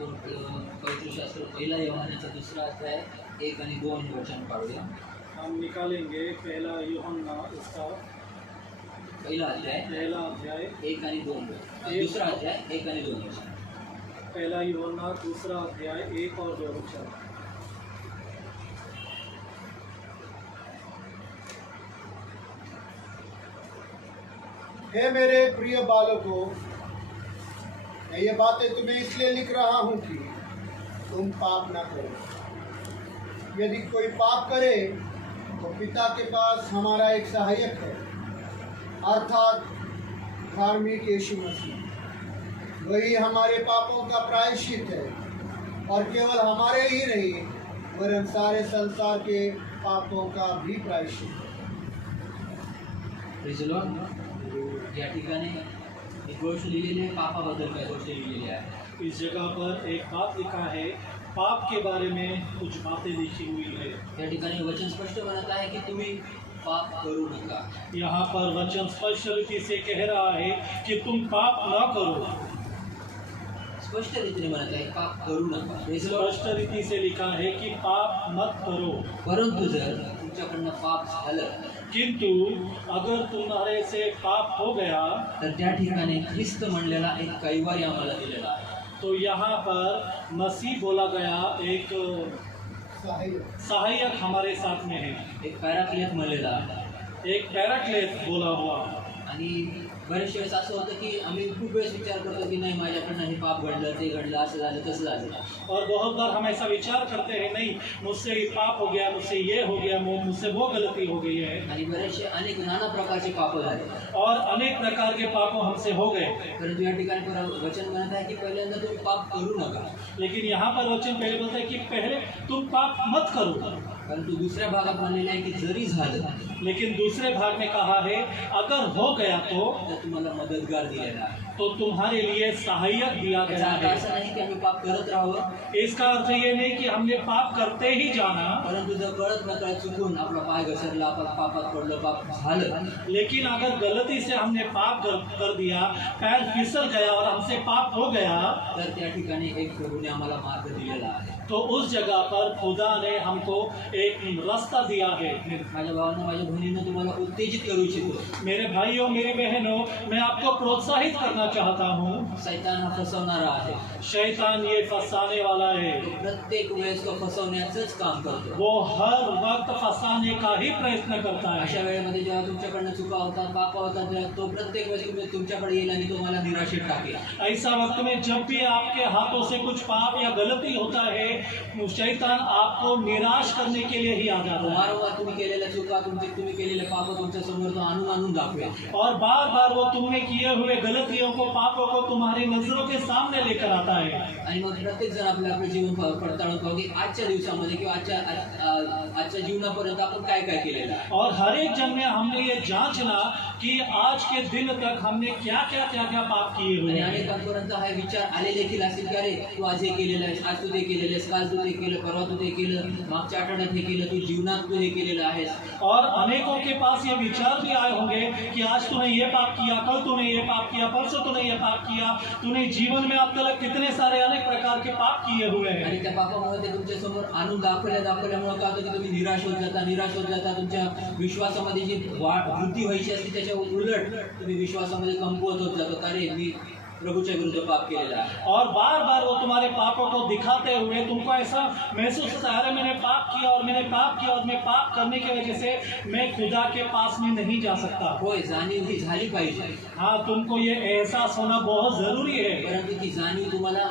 आपण पवित्रशास्त्र पहिला योहानाचा 2रा अध्याय 1 आणि 2 वचन पाडूया। हम निकालेंगे पहला यूहन्ना उसका पहिला अध्याय 1 आणि 2 2रा अध्याय 1 आणि 2 वचन। पहला यूहन्ना 2रा अध्याय 1 और 2 वचन। हे मेरे प्रिय बालकों, मैं ये बातें तुम्हें इसलिए लिख रहा हूँ कि तुम पाप न करो। यदि कोई पाप करे तो पिता के पास हमारा एक सहायक है, अर्थात धार्मिक यीशु मसीह। वही हमारे पापों का प्रायश्चित है, और केवल हमारे ही नहीं वरन सारे संसार के पापों का भी प्रायश्चित है। Praise the Lord. या ठिकाणी एक गोष्ट लिहिलेली आहे, पापाबद्दल काय गोष्ट लिहिलेली आहे। इस जगह पर एक बात लिखा है, पाप के बारे में कुछ बातें लिखी हुई है। या ठिकाणी वचन स्पष्ट म्हणत आहे की तुम्ही पाप करू नका। यहाँ पर वचन स्पष्ट रीति से कह रहा है कि तुम पाप न करो। स्पष्ट रीतीने म्हणत आहे पाप करू नका। Praise the Lord. स्पष्ट रीति से लिखा है कि पाप मत करो। परंतु जर तुमच्याकडनं पाप झालं, किंतु अगर तुम्हारे से पाप हो गया तर त्या ठिकाणी ख्रिस्त म्हणलेला एक कैवारी आम्हाला दिलेला आहे। तो यहाँ पर मसीह बोला गया एक सहायक हमारे साथ में है, एक पॅराक्लेट म्हणलेला आहे। एक पैराक्लेट बोला हुआ। आणि बरेच वेळेस असं होतं की आम्ही खूप वेळेस विचार करतो की नाही माझ्याकडनं हे पाप घडलं, ते घडलं, असं झालं, तसं झालं। और बहुत बार हम ऐसा विचार करते हैं, नहीं मुझसे ये पाप हो गया, मुझसे ये हो गया, मुझसे वो गलती हो गई है। आणि बरेचसे अनेक नाना प्रकारचे पाप झाले, और अनेक प्रकार के पापों हमसे हो गए। परंतु या ठिकाणी वचन म्हणत आहे की पहिल्यांदा तुम्ही पाप करू नका। लेकिन यहाँ पर वचन पहले बोलता है कि पहले तुम पाप मत करो। परंतु दुसऱ्या भागात म्हणलेलं आहे की जरी झालं, लेकिन दूसरे भाग में कहा है अगर हो गया तो तुम्हाला मदतगार दिलेला आहे। तो तुम्हारे लिए सहायक दिया गया याचा अर्थ है। असा नाही की आम्ही पाप करत राहावं, इसका अर्थ ये नहीं कि हमने पाप करते ही जाना, परंतु जर कळत नकळत चुकून आपला पाय घसरला, आपण पापात पडलं, पाप झालं, लेकिन अगर गलती से हमने पाप कर दिया, पैर फिसल गया और हमसे पाप हो गया, तर त्या ठिकाणी एक प्रभूने आम्हाला मार्ग दिलेला आहे। तो उस जगह पर खुदा ने हमको एक रास्ता दिया है। माझ्या भावांनो, माझ्या बहिणींनो, तुम्हाला उत्तेजित करू इच्छितो। मेरे भाइयों, मेरी बहनों, मैं आपको प्रोत्साहित करना चाहता हूँ। शैतान हा फसवणारा आहे। शैतान ये फंसाने वाला है। तो प्रत्येक वेळेस तो फसवण्याचंच काम करतो। वो हर वक्त फंसाने का ही प्रयत्न करता है। अशा वेळेमध्ये जेव्हा तुमच्याकडनं चुका होतात, पाप होतात, तेव्हा तो प्रत्येक वेळेस तुमच्याकडे येईल आणि तुम्हाला निराशेत टाकेल। ऐसा वक्त में जब भी आपके हाथों से कुछ पाप या गलती होता है, शैतान आपको निराश करने के लिए ही आ जाता है। वारंवार तुम्ही केलेल्या चुका, तुम्ही केलेले पाप तुमच्या समोर तो आणून दाखवेल। और बार बार वो तुमने किए हुए गलतियों को, पापों को तुम्हारी नजरों के सामने लेकर आता है। आणि मग प्रत्येक जण आपलं जीवन पडताळून पाहू की आजच्या दिवसामध्ये किंवा आजच्या जीवनापर्यंत आपण काय काय केलेलं आहे। और हर एक जन में हमने ये जांचना कि आज के दिन तक हमने क्या क्या पाप किए हुए आणि हैं। अनेकांपर्यंत हा विचार आले देखील असतील की अरे तू आज हे केलेलं आहेस, आज तू ते केलेलं आहेस, काल तू ते केलं, परवा तू ते केलं, मागच्या आठवड्यात हे केलं, तू जीवनात तू हे केलेलं आहेस। और अनेकों के पास ये विचार भी आए होंगे कि आज तूने ये पाप किया, कल तूने ये पाप किया, परसों तूने ये पाप किया, तूने जीवन में अब तक कितने सारे अनेक प्रकार के पाप किए हुए हैं। आणि त्या पापामुळे ते तुमच्या समोर आणून दाखवल्यामुळे काय होतं की तुम्ही निराश होत जाता, तुमच्या विश्वासामध्ये जी वृद्धी व्हायची असते त्याच्या उलट तुम्ही विश्वासामध्ये कमकुवत होत जातो, अरे मी प्रभुच्या विरुद्ध पाप केलेला आहे। और बार बार वो तुम्हारे पापों को दिखाते हुए तुमको ऐसा महसूस होता है, अरे मैंने पाप किया और मैंने पाप किया और मैं पाप करने की वजह से मैं खुदा के पास में नहीं जा सकता। होय, जाणीव ही झाली पाहिजे। हाँ, तुमको ये एहसास होना बहुत जरूरी है। परंतु ती जाणीव तुम्हाला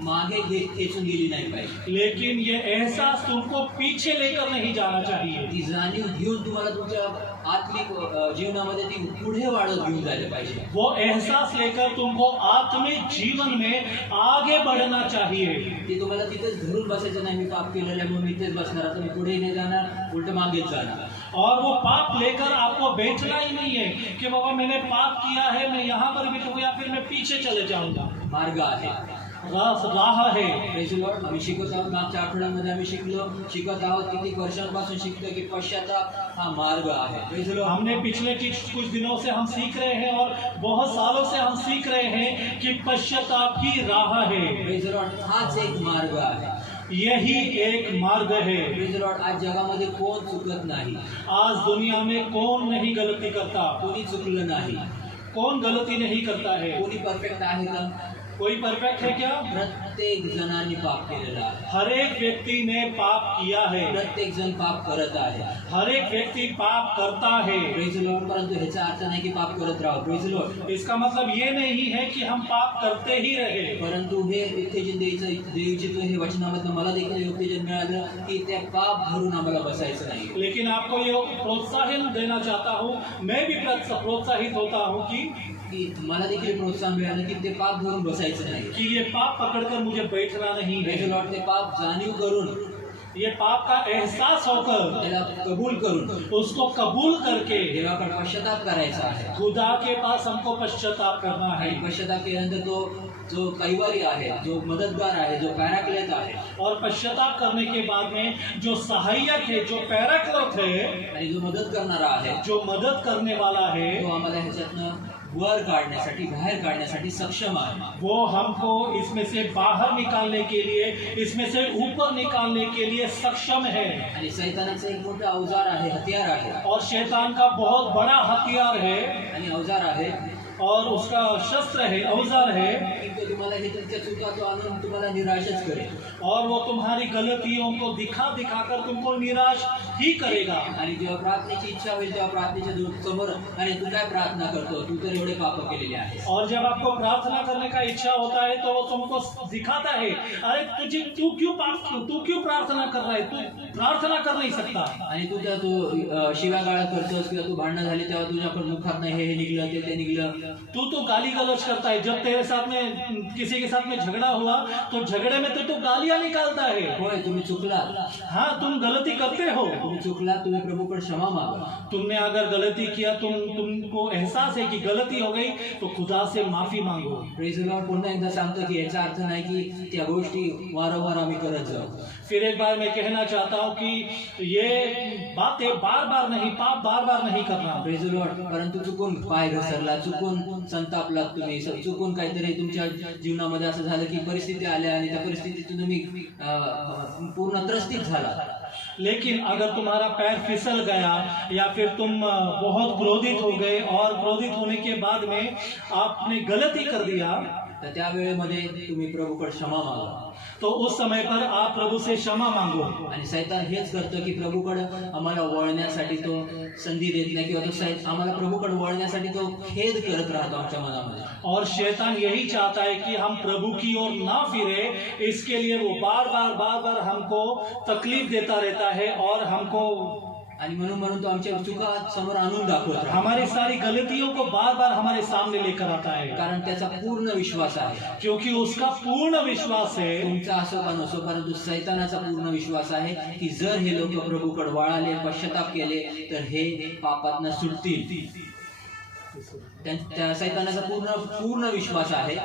मागे खेचून गेली नाही पाहिजे। लेकिन ये एहसास तुमको पीछे लेकर नहीं जाना चाहिए। ती जाणीव घेऊन तुम्हाला तुमच्या आत्मिक जीवनामध्ये ती पुढे वाढत घेऊन जायला पाहिजे। वो एहसास लेकर तुमको आत्मिक जीवन में आगे बढ़ना चाहिए। ती तुम्हाला तिथेच धरून बसायचं नाही, मी पाप केलेलं आहे म्हणून इथेच बसणार, आता मी पुढे नाही जाणार, उलट मागेच जाणार। और वो पाप लेकर आपको बैठना ही नहीं है कि बाबा मैंने पाप किया है, मैं यहाँ पर भी तो या फिर मैं पीछे चले जाऊंगा। मार्ग आहे, राह है। Praise the Lord. आम्ही शिकत आहोत, मागच्या आठवड्यामध्ये आम्ही शिकत आहोत किती वर्षांपासून शिकतो की पश्चाताप हा मार्ग आहे. Praise the Lord. हमने पिछले कुछ दिनों से हम सीख रहे हैं और बहुत सालों से हम सीख रहे हैं कि पश्चाताप ही राह है। Praise the Lord. हाच एक मार्ग आहे. यही एक मार्ग है। Praise the Lord. आज जगामध्ये कोण चुकत नाही, आज दुनिया में कौन नहीं गलती करता, कोणी चुकलं नाही, कौन गलती नहीं करता है। कोणी परफेक्ट आहे का? कोई परफेक्ट है क्या? प्रत्येक जणांनी पाप केलेला आहे. हर एक व्यक्ति ने पाप किया है, प्रत्येक जण पाप करत आहे. हर एक व्यक्ति पाप करता है। Praise the Lord. परंतु ह्याचा अर्थ नाही की पाप करत राहू. Praise the Lord. इसका मतलब ये नहीं है कि हम पाप करते ही रहे, परंतु हे उत्तेजन देवीचे हे वचनामधनं मला देखील हे उत्तेजन मिळालं की त्या पाप धरून आम्हाला बसायचं नाही. लेकिन आपको ये प्रोत्साहन देना चाहता हूँ, मैं भी प्रोत्साहित होता हूँ की मला देखील प्रोत्साहन मिळालं की ते पाप धरून बसायचं नाही. कि ये पाप पकड़कर मुझे बैठना नहीं Praise the है। Lord. ते पाप जाणीव करून, ये पाप का एहसास होकर त्याला कबूल करून उसको कबूल करके देवाकडे पश्चाताप करायचा आहे. खुदा के पास हमको पश्चाताप करना है। आणि पश्चाताप केल्यानंतर तो जो कैवारी आहे, जो मदतगार आहे, जो पॅराक्लेट आहे, और पश्चाताप करने के बाद में जो सहायक है, जो पैराक्लोथ है, आणि जो मदत करणारा आहे, जो मदद करने वाला है, तो आम्हाला ह्याच्यातनं वर काढण्यासाठी, बाहेर काढण्यासाठी सक्षम आहे. वो हमको इसमें से बाहर निकालने के लिए, इसमें से ऊपर निकालने के लिए सक्षम है। आणि सैतानाचं एक मोठं अवजार आहे, हत्यार आहे, और शैतान का बहुत बड़ा हथियार है आणि अवजार आहे और उसका शस्त्र है, औजार है, की तो तुम्हाला हे तुमच्या चुका तो आणून तुम्हाला निराशच करेल. और वो तुम्हारी गलतियों को दिखा कर तुमको निराश ही करेगा। आणि जेव्हा प्रार्थनेची इच्छा होईल तेव्हा प्रार्थनेच्या समोर, अरे तू काय प्रार्थना करतो, तू तर एवढे पाप केलेले आहेत. और जब आपको प्रार्थना करने का इच्छा होता है तो वो तुमको दिखाता है, अरे तू क्यों प्रार्थना कर रहा है, तू प्रार्थना कर नहीं सकता। आणि तू शिव्या गाळा करतोस किंवा तू भांडणं झाली तेव्हा तुझ्याकडून मुखात नाही हे निघलं ते निघलं. तू तो गाली गलौज करता है। जब तेरे साथ में किसी के साथ में झगड़ा हुआ तो झगड़े में तो गालियां निकालता है। होय, तुम्ही चुकला, हाँ, तुम गलती करते हो, तुम्ही चुकला, तुम्ही प्रभूकडे क्षमा मागा. तुमने अगर गलती किया, तुमको एहसास है कि गलती हो गई तो खुदा से माफी मांगो। Praise the Lord. पुन्हा एकदा सांगतो की याचा अर्थ नाही की त्या गोष्टी वारंवार आम्ही करत जाऊ. फिर एक बार मैं कहना चाहता हूँ कि ये बातें बार बार नहीं, पाप बार बार नहीं करना। Praise the Lord. परंतु चुकून पाय घसरला, चुकून संतापलात तुम्ही, चुकून काहीतरी तुमच्या जीवनामध्ये असं झालं की परिस्थिती आल्या आणि त्या परिस्थितीतून तुम्ही पूर्ण त्रस्तित झाला. लेकिन अगर तुम्हारा पैर फिसल गया या फिर तुम बहुत क्रोधित हो गए और क्रोधित होने के बाद में आपने गलती कर दिया, तर त्या वेळेमध्ये तुम्ही प्रभूकडे क्षमा मागा. तो उस समय पर आप प्रभु से क्षमा मांगो। आणि सैतान हेच करतो की प्रभूकडे आम्हाला वळण्यासाठी तो संधी देत नाही किंवा तो आम्हाला प्रभूकडे वळण्यासाठी तो खेद करत राहतो आमच्या मनामध्ये. और शैतान यही चाहता है कि हम प्रभु की ओर ना फिरे, इसके लिए वो बार बार हमको तकलीफ देता रहता है और हमको आणि म्हणून तो आमच्या चुका समोर आणून दाखवत राहतो. हमारी सारी गलतियों को बार बार हमारे सामने लेकर आता है, कारण त्याचा पूर्ण विश्वास आहे. क्योंकि उसका पूर्ण विश्वास है। तुमचा असो का नसो, परंतु सैतानाचा पूर्ण विश्वास आहे की जर हे लोक प्रभूकडे वळाले, पश्चाताप केले तर हे पापातनं सुटतील. त्या सैतानाचा पूर्ण विश्वास आहे,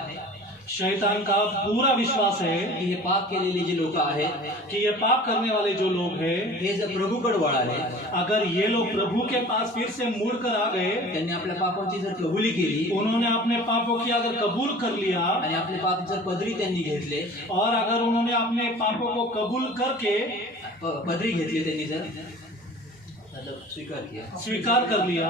शैतान का पूरा विश्वास है की हे पाप केलेले जे लोक आहेत, कि ये पाप करने वाले जो लोग हैं, हे जर प्रभूकडे वळाले, अगर ये लोग प्रभु के पास फिर से मुड़कर आ गए, त्यांनी आपल्या पापांची जर कबुली केली उन्होंने अपने पापों की अगर कबूल कर लिया आणि आपले पाप जर पदरी त्यांनी घेतले, और अगर उन्होंने अपने पापों को कबूल करके पदरी घेतली, त्यांनी जर स्वीकार कर लिया,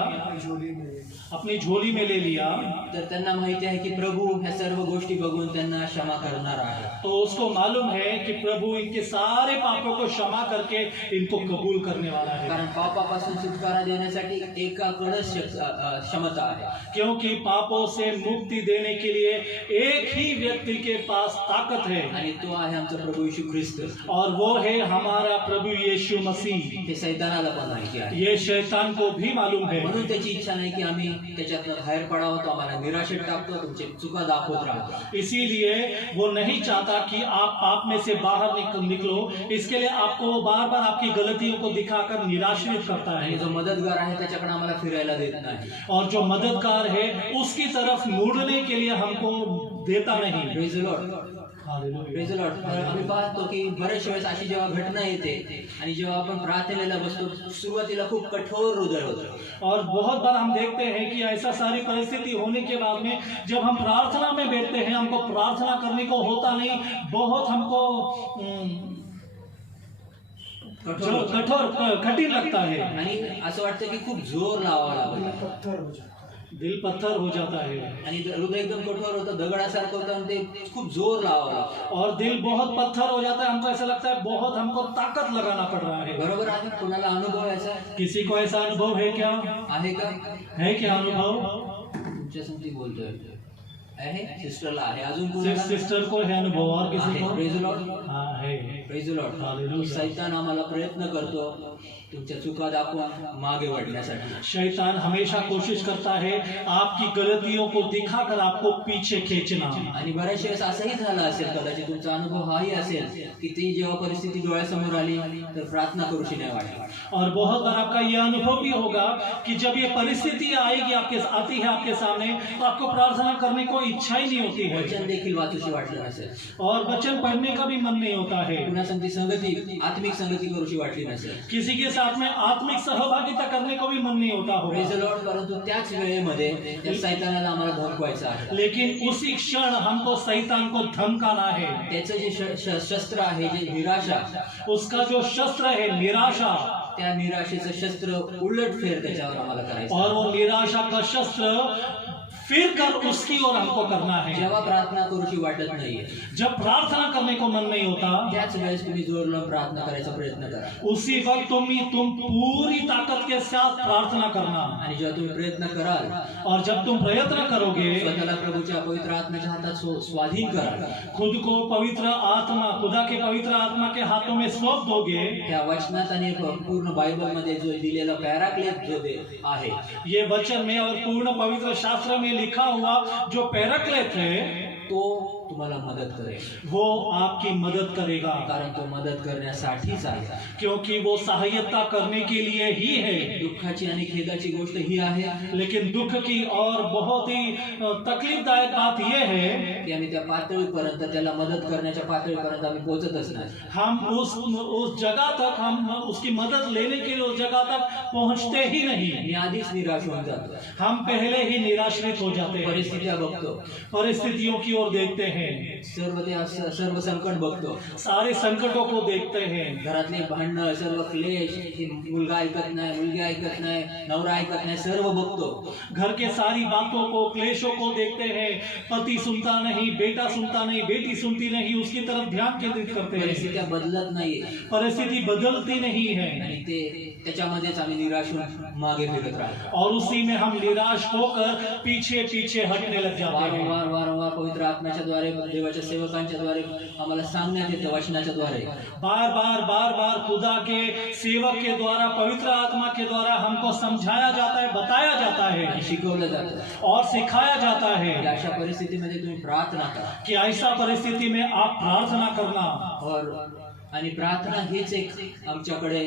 अपनी झोली में ले लिया, तर त्यांना माहिती आहे की प्रभू ह्या सर्व गोष्टी बघून त्यांना क्षमा करणार आहे. तो उसको मालूम है कि प्रभु इनके सारे पापों को क्षमा करके इनको कबूल करने वाला है। कारण पापापासून छुटकारा देण्यासाठी एकाकडेच क्षमता आहे. क्योंकि पापों से मुक्ति देने के लिए एक ही व्यक्ति के पास ताकत है, आणि तो आहे आमचा प्रभू येशू ख्रिस्त. और वो है हमारा प्रभु यीशु मसीह। हे सैतानाला पण आहे. की आहे. ये शैतान को भी मालूम है. म्हणून त्याची इच्छा नाही की आम्ही त्याच्यातनं बाहेर पडावं, तो आम्हाला निराशेत टाकतो, तुमचे चुका दाखवत राहतो. इसीलिए वो नहीं चाहता कि आप पाप में से बाहर निकलो. इसके लिए आपको बार बार आपकी गलतियों को दिखाकर निराशित करता आणि है. जो मदतगार आहे त्याच्याकडे आम्हाला फिरायला देत नाही. और जो मददगार है उसकी तरफ मुड़ने के लिए हमको देता नहीं. Praise the Lord. Hallelujah. Praise the Lord. तर आम्ही पाहतो की बरेच वेळेस अशी जेव्हा घटना येते आणि जेव्हा आपण प्रार्थनेला बसतो, सुरुवातीला खूप कठोर हृदय होतं. और बहुत बार हम देखते हैं कि ऐसा सारी परिस्थिति होने के बाद में जब हम प्रार्थना में बैठते हैं, हमको प्रार्थना करने को होता नहीं. बहुत हमको कठोर कठिन लगता है. आणि असं वाटतं की खूप जोर लावावा लागतो पत्थर हो जाता दिल पत्थर हो जाता है. आणि हृदय एकदम कठोर होतं, दगडासारखं होतं आणि ते खूप जोर लावावं लागतं. और दिल बहुत पत्थर हो जाता है. हमको ऐसा लगता है बहुत हमको ताकत लगाना पड़ रहा है. बरोबर आहे. कुणाला अनुभव याचा किसी को ऐसा अनुभव है क्या? आहे का? है क्या अनुभव? तुमच्या संगती बोलतोय आहे, सिस्टरला आहे, अजून कोणाला? सिस्टर को है अनुभव और किसी आहे. को? Praise the Lord. हाँ है. Praise the Lord. Hallelujah. सैतान आम्हाला प्रयत्न करतो तुमच्या चुका दाखवून मागे वाढण्यासाठी. शैतान हमेशा कोशिश करता है आपकी गलतियों को दिखाकर आपको पीछे खींचना. आणि बऱ्याच वेळेस असंही झालं असेल, कदाचित तुमचा अनुभव हाही असेल की ती जेव्हा परिस्थिती डोळ्यासमोर आली तर प्रार्थना करूशी नाही वाटली. और बहुत बार आपका यह अनुभव भी होगा कि जब ये परिस्थिति आएगी आती है आपके सामने, तो आपको प्रार्थना करने को इच्छा ही नहीं होती है. वचन देखील वाचूशी वाटलं नसेल, और वचन पढ़ने का भी मन नहीं होता है. पुन्हा संगती संगती आत्मिक संगती करूशी वाटली नसेल. किसी के साथ में आत्मिक सहभागिता करने को भी मन नहीं होता Praise the होगा. Lord. परंतु त्याच वेळेमध्ये त्या सैतानाला आम्हाला धमकवायचं आहे. लेकिन उसी क्षण हमको शैतान को धमकाना है. त्याचं जे शस्त्र आहे, जे निराशा, उसका जो शस्त्र है निराशा, त्या निराशेचं शस्त्र उलटफेर त्याच्यावर आम्हाला करायचं. और वो निराशा का शस्त्र फिर कर उसकी ओर हमको करना है. जेव्हा प्रार्थना करूशी वाटत नाहीये, जब प्रार्थना करने को मन नहीं होता, त्याच वेळेस तुम्ही जोर लावून प्रार्थना करायचा प्रयत्न करा. उसी वक्त तुम पूरी ताकत के साथ प्रार्थना करना. आणि जेव्हा तुम्ही प्रयत्न कराल, और जब तुम प्रयत्न करोगे, स्वतःला प्रभूच्या पवित्र आत्म्याच्या हातात स्वाधीन कराल, खुद को पवित्र आत्मा, खुदा के पवित्र आत्मा के हाथों में सौंप दोगे. त्या वचनात आणि पूर्ण बायबलमध्ये जो दिलेला पॅराक्लेट जो आहे, ये वचन में और पूर्ण पवित्र शास्त्र में लिखा हुआ जो पैराक्लेट है, तो तुम्हाला मदत करेल. वो आपकी मदद करेगा. कारण तो मदत करण्यासाठीच आहे. क्योंकि वो सहायता करने के लिए ही है. दुःखाची आणि खेदाची गोष्ट ही आहे लेकिन दुख की और बहुत ही तकलीफदायक बात यह है की आम्ही त्या पातळीपर्यंत, त्याला मदत करण्याच्या पातळीपर्यंत आम्ही पोहोचतच नाही. हम उस जगह तक, हम उसकी मदद लेने के लिए उस जगह तक पहुंचते ही नहीं. मी आधीच निराश होऊन जातो. हम पहले ही निराश्रित हो जाते हैं. परिस्थित्या बघतो, परिस्थितियों की ओर देखते हैं, सर्व संकट बघतो, सारे संकटों को देखते हैं. घरातले भांडणं, सर्व क्लेश, की मुलगा ऐकत नाही, मुलगी ऐकत नाही, नवरा ऐकत नाही, सर्व बघतो. घर के सारी बातों को, क्लेशों को देखते हैं. पति सुनता नहीं, बेटा सुनता नहीं, बेटी सुनती नहीं, उसकी तरफ ध्यान केंद्रित करते हैं. परिस्थित्या बदलत नाहीये परिस्थिति बदलती नहीं है. आणि त्याच्यामध्येच आम्ही निराश होऊन मागे फिरत राहतो. और उसी में हम निराश होकर पीछे पीछे हटने लग जाते हैं. वारंवार वारंवार पवित्र आत्म्याच्या द्वारे, देवाच्या सेवकांच्या द्वारे आम्हाला सांगण्यात येतं, वचनाच्या द्वारे. बार बार खुदा के सेवक के द्वारा, पवित्र आत्मा के द्वारा हमको समझाया जाता है, बताया जाता है आणि शिकवलं जातं और सिखाया जाता की है अशा परिस्थितीमध्ये तुम्ही प्रार्थना करा. कि ऐसा परिस्थिति में आप प्रार्थना करना. आणि प्रार्थना हीच एक आमच्याकडे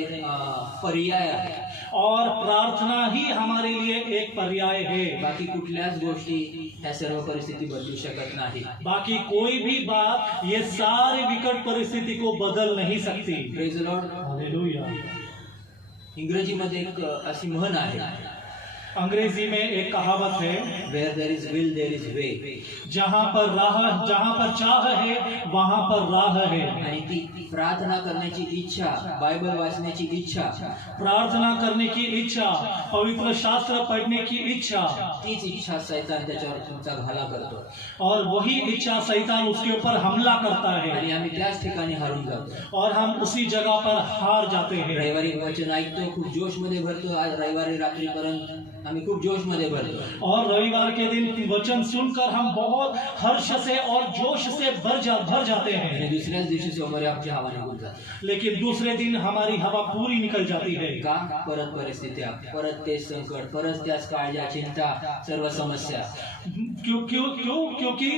पर्याय आहे. और प्रार्थना ही हमारे लिए एक पर्याय है. बाकी कुठल्याच गोष्टी ह्या सर्व परिस्थिती बदलू शकत नाही. बाकी कोई भी बात ये सारी विकट परिस्थिति को बदल नहीं सकती. Praise the Lord. हालेलुया. इंग्रजीमध्ये एक अशी म्हण आहे, अंग्रेजी में एक कहावत है, where there is will there is way. जहाँ पर चाह है वहाँ पर राह है. आणि ती प्रार्थना करण्याची इच्छा, बायबल वाचण्याची इच्छा, प्रार्थना करने की इच्छा, पवित्र शास्त्र पढ़ने की इच्छा, तीच इच्छा सैतान त्याच्यावर तुमचा घाला करतो. और वही इच्छा शैतान उसके ऊपर हमला करता है. आणि आम्ही त्याच ठिकाणी हारून जातो. और हम उसी जगह पर हार जाते हैं. रविवारी वचन ऐकतो, खूप जोश मध्ये भरतो, आज रविवारी रात्रीपर्यंत आम्ही खूप जोश मध्ये भरतो और रविवार के दिन वचन सुनकर हम बहुत हर्ष से और जोश से भर जाते हैं, आणि दुसऱ्याच दिवशी सोमवारी आमची हवा निघून जाते. लेकिन दूसरे दिन हमारी हवा पूरी निकल जाती है. का? परत परिस्थित्या, परत तेच संकट, परत त्याच काळज्या, चिंता, सर्व समस्या. क्यों क्यों क्यों क्योंकि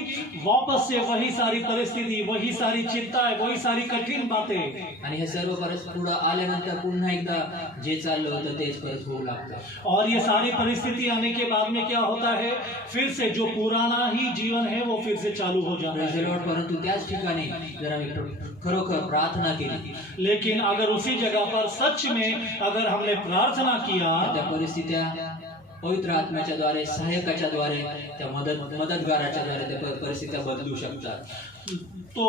वापस से वही सारी परिस्थिति, वही सारी चिंताएं, वही सारी कठिन बातें, आणि हे सर्व परत पुढे आल्यानंतर पुन्हा एकदा जे चाललं होतं तेच परत होऊ लागतं. और ये सारी परिस्थिति आने के बाद में क्या होता है, फिर से जो पुराना ही जीवन है वो फिर से चालू हो जाता Praise the है. Lord. परंतु त्याच ठिकाणी जर आम्ही खरोखर प्रार्थना केली, लेकिन अगर उसी जगह पर सच में अगर हमने प्रार्थना किया, त्या परिस्थित्या पवित्र आत्म्याच्या द्वारे, सहायकाच्या द्वारे, त्या मदतगाराच्या द्वारे त्या परिस्थित्या बदलू शकतात. तो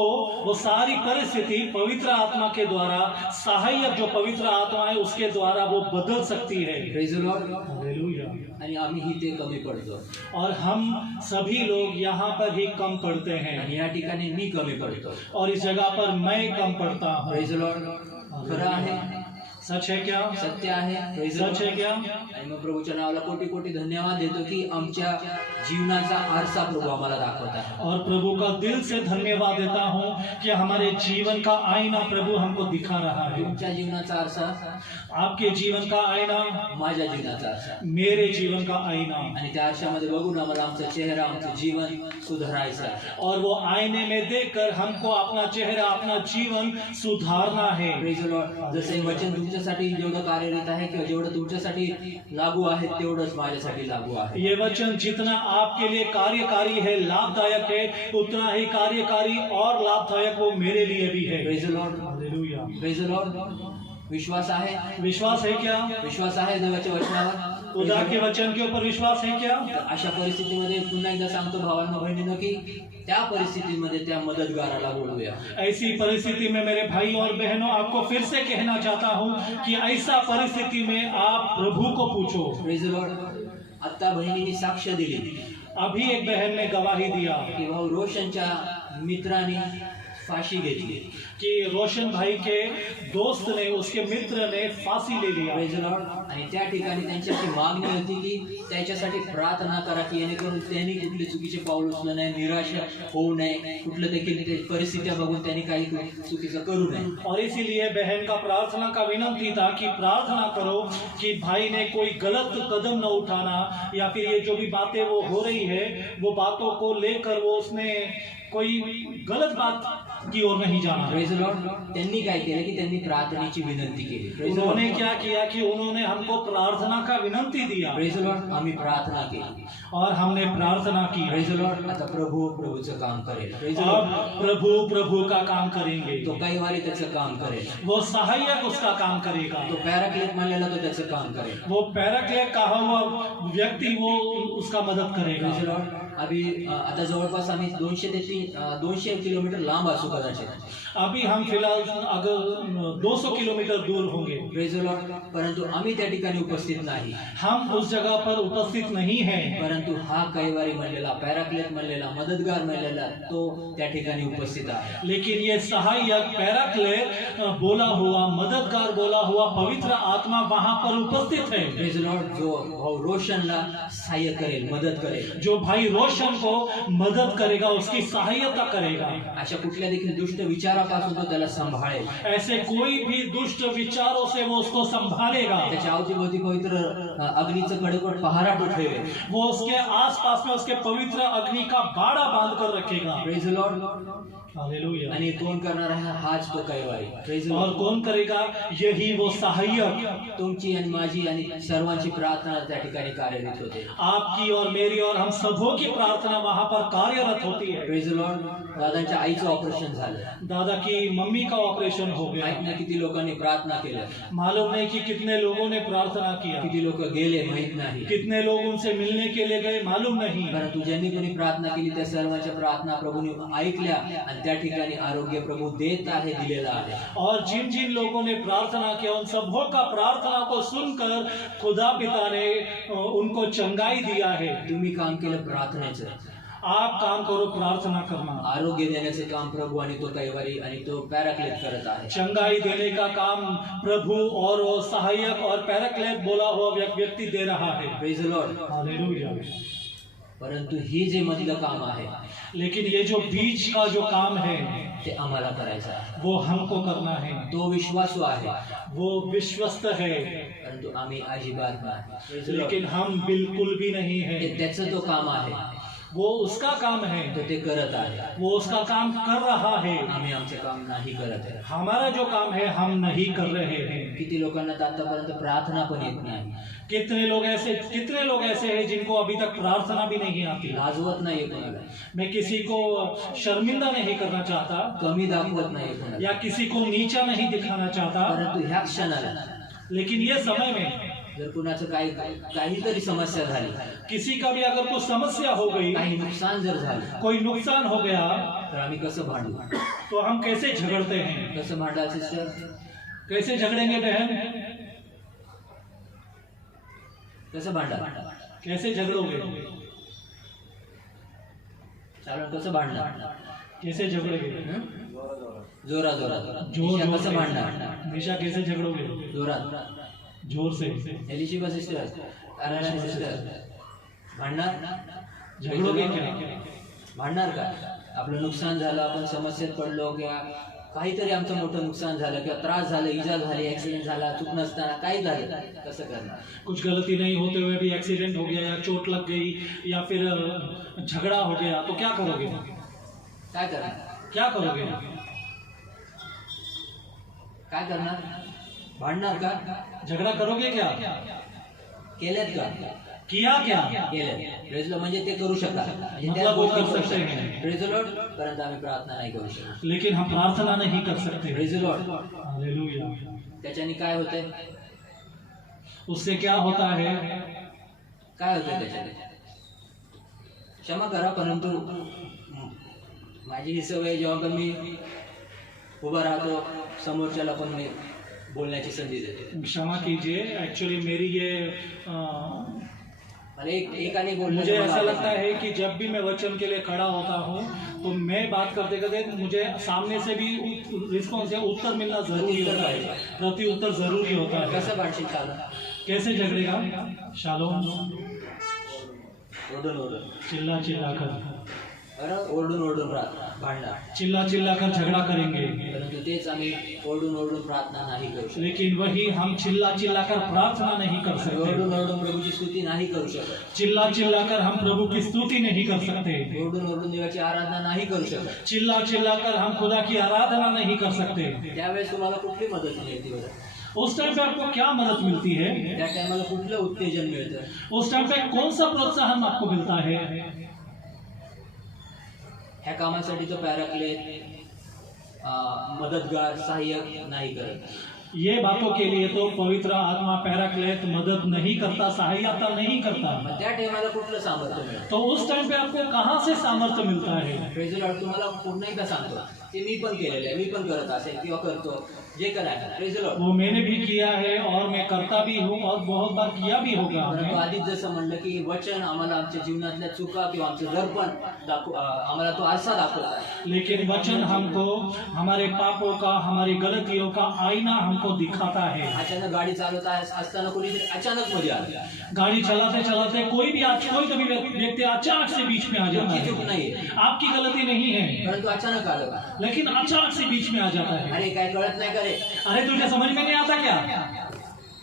वो सारी परिस्थिति पवित्र आत्मा के द्वारा, सहायक जो पवित्र आत्मा है उसके द्वारा वो बदल सकती है. Praise the Lord. हालेलुया. आणि आम्ही ते कमी पडतो और हम सभी लोग यहाँ पर ही कम पड़ते हैं, आणि या ठिकाणी मी कमी पडतो. और इस जगह पर मैं कम पड़ता हूँ. Praise the Lord. खरं आहे, सच है क्या? सत्य आहे. Praise the Lord. सच है क्या? आणि मग प्रभूच्या नावाला कोटी कोटी धन्यवाद देतो की आमच्या जीवनाचा आरसा प्रभू आम्हाला दाखवत आहे. और प्रभु का दिल से धन्यवाद देता हूँ कि हमारे जीवन का आईना प्रभु हमको दिखा रहा है. तुमच्या जीवनाचा आरसा, आपके जीवन का आईना, माझ्या जीवनाचा आरसा, मेरे जीवन का आईना, आणि त्या आरशामध्ये बघून आम्हाला आमचा चेहरा, आमचं जीवन सुधारायचं आहे. और वो आईने में देखकर हमको अपना चेहरा, अपना जीवन सुधारना है. Praise the Lord. जसे हे वचन तुमच्यासाठी जेवढं कार्यरत आहे किंवा जेवढं तुमच्यासाठी लागू आहे तेवढंच माझ्यासाठी लागू आहे. ये वचन जितना आपके लिए कार्यकारी है, लाभदायक है, उतना ही कार्यकारी और लाभदायक वो मेरे लिए भी है. Praise the Lord. Hallelujah. Praise the Lord. विश्वास आहे, विश्वास है क्या? विश्वास आहे देवाच्या वचनावर. खुदा के वचन के ऊपर विश्वास है क्या? अशा परिस्थितीमध्ये पुन्हा एकदा सांगतो भावांनो बहिणींनो की त्या परिस्थितीमध्ये त्या मदतगाराला बोलूया. ऐसी परिस्थिति में मेरे भाई और बहनों, आपको फिर से कहना चाहता हूँ कि ऐसा परिस्थिति में आप प्रभु को पूछो. Praise the Lord. आता बहिणींनी साक्ष दिली अभी एक बहन ने गवाही दिया की भाऊ रोशनच्या मित्राने फाशी घेतली. कि रोशन भाई के दोस्त ने, उसके मित्र ने फांसी ले लिया. Praise the Lord. आणि त्या ठिकाणी त्यांच्याची मागणी होती की त्याच्यासाठी प्रार्थना करा की जेणेकरून त्यांनी कुठले चुकीचे पाऊल उचलू नये, निराश होऊ नये, कुठलं देखील ते परिस्थित्या बघून त्यांनी काही चुकीचं करू नये. और इसीलिए बहन का प्रार्थना का विनंती था कि प्रार्थना करो कि भाई ने कोई गलत कदम न उठाना, या फिर ये जो भी बातें वो हो रही है वो बातों को लेकर वो उसने कोई गलत बात की ओर नहीं जाना. Praise the Lord. त्यांनी काय केलं की त्यांनी प्रार्थनेची विनंती केली. Praise the Lord. उन्होंने क्या किया कि उन्होंने हमको प्रार्थना का विनंती दिया Praise the Lord. आम्ही प्रार्थना केली. और हमने प्रार्थना की. Praise the Lord. आता प्रभू प्रभूचं काम करेल. Praise the Lord. अब प्रभु प्रभु का काम करेंगे. तो काही वारी त्याचं काम करेल. वो सहायक उसका काम करेगा. तो पॅराक्लेट म्हणलेला तो त्याचं काम करेल. वो पैराक्लेट कहा हुआ व्यक्ति वो उसका मदद करेगा. Praise the Lord. अभी आता जवळपास आम्ही 200 किलोमीटर लांब असू कदाचित. अभी हम फिलहाल अगर 200 किलोमीटर दूर होंगे. Praise the Lord. परंतु आम्ही त्या ठिकाणी उपस्थित नाही. हम उस जगह पर उपस्थित नहीं हैं. परंतु हा कैवारी म्हणलेला, पॅराक्लेट म्हणलेला, मदतगार म्हणलेला तो त्या ठिकाणी उपस्थित आहे. लेकिन ये सहायक, पैराक्लेट बोला हुआ, मददगार बोला हुआ पवित्र आत्मा वहां पर उपस्थित है. Praise the Lord. जो भाऊ रोशनला सहाय्य करेल, मदत करेल. जो भाई रोशन को मदद करेगा, उसकी सहायता करेगा. अशा कुठल्या देखील दुष्ट विचारापासून तो त्याला सांभाळेल. ऐसे कोई भी दुष्ट विचारों से वो उसको संभालेगा. त्याच्या अवतीभोवती पवित्र अग्नीचं कडकड पहारा ठेवेल. वो उसके आसपास में उसके पवित्र अग्नि का बाड़ा बांध कर रखेगा. Praise the Lord. हालेलुया. आणि कोण करणार आहे? हाच तो कैवारी. Praise the और Lord. कौन करेगा? यही वो सहायक. तुमची आणि माझी आणि सर्वांची प्रार्थना त्या ठिकाणी कार्यरत होते. आपकी और मेरी और हम सबों की प्रार्थना वहां पर कार्यरत होती है. Praise the Lord. दादांच्या आईचं ऑपरेशन झालं. दादा की मम्मी का ऑपरेशन हो गया. माहित नाही किती लोकांनी प्रार्थना केलं, मालूम नहीं कि कितने लोगों ने प्रार्थना किया, किती लोक गेले माहित नाही. कितने लोग उनसे मिलने के लिए गए मालूम नहीं. परंतु ज्यांनी कोणी प्रार्थना केली त्या सर्वांच्या प्रार्थना प्रभूने ऐकल्या आणि त्या ठिकाणी आरोग्य प्रभू देत आहे, दिलेला आहे. और जिन जिन लोगों ने प्रार्थना किया उन सबों का प्रार्थना को सुनकर खुदा पिता ने उनको चंगाई दिया है. तुम्ही काम केलं प्रार्थनेचं. आप काम करो प्रार्थना करना। आरोग्य देण्याचं काम प्रभू आणि तो कैवारी आणि तो पॅराक्लेट करत आहे। चंगाई देने का काम प्रभु और वो सहायक और पैराक्लेट बोला हुआ व्यक्ति दे रहा है। Praise the Lord. हालेलुया। परंतु ही जे मधलं काम आहे लेकिन ये जो बीच का जो काम है ते आम्हाला करायचं आहे। वो हमको करना है। तो विश्वासू आहे, वो विश्वस्त है, परंतु आम्ही अजिबात नाही। Praise the Lord। लेकिन हम बिल्कुल भी नहीं ते है। त्याचं तो काम आहे, वो उसका काम है, तो ते करत आहे। वो उसका काम कर रहा है। आम्ही आमचे काम नाही करत आहे। हमारा जो काम है हम नहीं कर रहे हैं। किती लोकांना तर आतापर्यंत प्रार्थना पण येत नाही, कितने लोग ऐसे हैं जिनको अभी तक प्रार्थना भी नहीं आती। लाजवत नाही कोणाला, मैं किसी को शर्मिंदा नहीं करना चाहता कमी दाखवत नाही कोणाला, या किसी को नीचा नहीं दिखाना चाहता, परंतु ह्या क्षणाला लेकिन ये समय में जर कुणाचं काहीतरी समस्या झाली, किसी का भी अगर कुछ समस्या हो गई, काही नुकसान जर झालं, कोई नुकसान हो गया, तर आम्ही कसं भांडू? तो हम कैसे झगड़ते हैं? कसं भांडाल सिस्टर? कैसे झगड़ेंगे बहन? कसं भांडाल? कैसे झगड़ोगे? चालून कसं भांडणार? कैसे झगड़ोगे? जोरा जोरात जोर कसं से। भांडणार? हमेशा कैसे झगड़ोगे? जोरात। जोर से। एलिशिबा सिस्टर, आराधना सिस्टर, भांडणार? झगड़ोगे क्या? भांडणार का? आपलं नुकसान झालं, आपण समस्येत पडलो, किंवा काहीतरी आमचं मोठं नुकसान झालं, किंवा त्रास झालं, इजा झाली, ऍक्सिडेंट झाला, चूक नसताना काही झालं, कसं करणार? कुछ गलती नहीं होते हुए भी एक्सीडेंट हो गया या चोट लग गई या फिर झगड़ा हो गया तो क्या करोगे? काय करणार? क्या करोगे? काय करणार? भांडणार का? झगड़ा करोगे क्या? केलेत का? किया क्या? केलेत। प्रेज द लॉर्ड म्हणजे ते करू शकतात, म्हणजे त्या मतलब वो गोष्टी कर करू सकते शकतात। हैं। प्रेज द लॉर्ड, परंतु आम्ही प्रार्थना नाही करू शकत। लेकिन हम प्रार्थना नहीं कर सकते। Praise the Lord. हालेलुया। त्याच्याने काय होतंय? उससे क्या होता है? काय होतंय त्याच्याने? क्षमा करा, परंतु माझी ही सवय, जेव्हा पण मी उभा राहतो, समोरच्याला पण मी बोलण्याची संधी देते। क्षमा कीजिए, एक्चुअली मेरी ये मला एकाने बोलण्याचं मुझे मला ऐसा आवडत लगता नाही। है कि जब भी मैं वचन के लिए खड़ा होता हूँ तो मैं बात करते करते मुझे सामने से भी रिस्पॉन्स या उत्तर मिलना जरूरी होता है, प्रति उत्तर जरूरी होता है। कसं भांडशील? चालू कैसे झगड़ेगा? शालोम। ओरडून ओरडून, चिल्ला चिल्ला कर, ओरडून ओरडून भांडणार, चिल्ला चिल्ला कर झगड़ा करेंगे, परंतु तेच आम्ही ओरडून ओरडून प्रार्थना नाही करू शकत। लेकिन वही हम चिल्ला चिल्ला कर प्रार्थना नहीं कर सकते। ओरडून ओरडून प्रभूची स्तुती नाही करू शकत। चिल्ला चिल्ला कर हम प्रभु की स्तुति नहीं कर सकते। ओरडून ओरडून देवाची आराधना नाही करू शकत। चिल्ला चिल्ला कर हम खुदा की आराधना नहीं कर सकते। त्यावेळेस तुम्हाला कुठली मदत मिळते बरं? उस टाइम पे आपको क्या मदद मिलती है? त्या टायमाला कुठलं उत्तेजन मिळतं? उस टाइम पे कौन सा प्रोत्साहन आपको मिलता है? ह्या कामासाठी तो पॅराक्लेट, मदतगार, सहाय्यक नाही करत। ये बातों के लिए तो पवित्र आत्मा पैराक्लेट मदद नहीं करता, सहायता नहीं करता। मग त्या टायमाला कुठलं सामर्थ्य मिळतं? तो उस टाइम पे आपको कहाँ से सामर्थ्य मिलता है? Praise the Lord. तुम्हाला पूर्ण एकदा सांगतो, ते मी पण केलेलं आहे, मी पण करत असेल किंवा करतो, जे करायचं। Praise the Lord. वो मैंने भी किया है और मैं करता भी हूँ और बहुत बार किया भी होगा। परंतु आधीच जसं म्हणलं की वचन आम्हाला आमच्या जीवनातल्या चुका किंवा आमचं दर्पण आम्हाला तो आरसा दाखवत आहे। लेकिन वचन हमको हमारे पापों का, हमारी गलतियों का आईना हमको दिखाता है। अचानक गाडी चालवत असताना कोणीतरी अचानक मध्ये आलं, गाड़ी चलाते चलाते कोई भी व्यक्ति अचानक से बीच में आ जाता तुमची चूक है। नाहीये, आपकी गलती नहीं है, परंतु अचानक आलं, लेकिन अचानक से बीच में आ जाता है। अरे काय कळत नाही का रे? अरे तुझे समझ में नहीं आता क्या?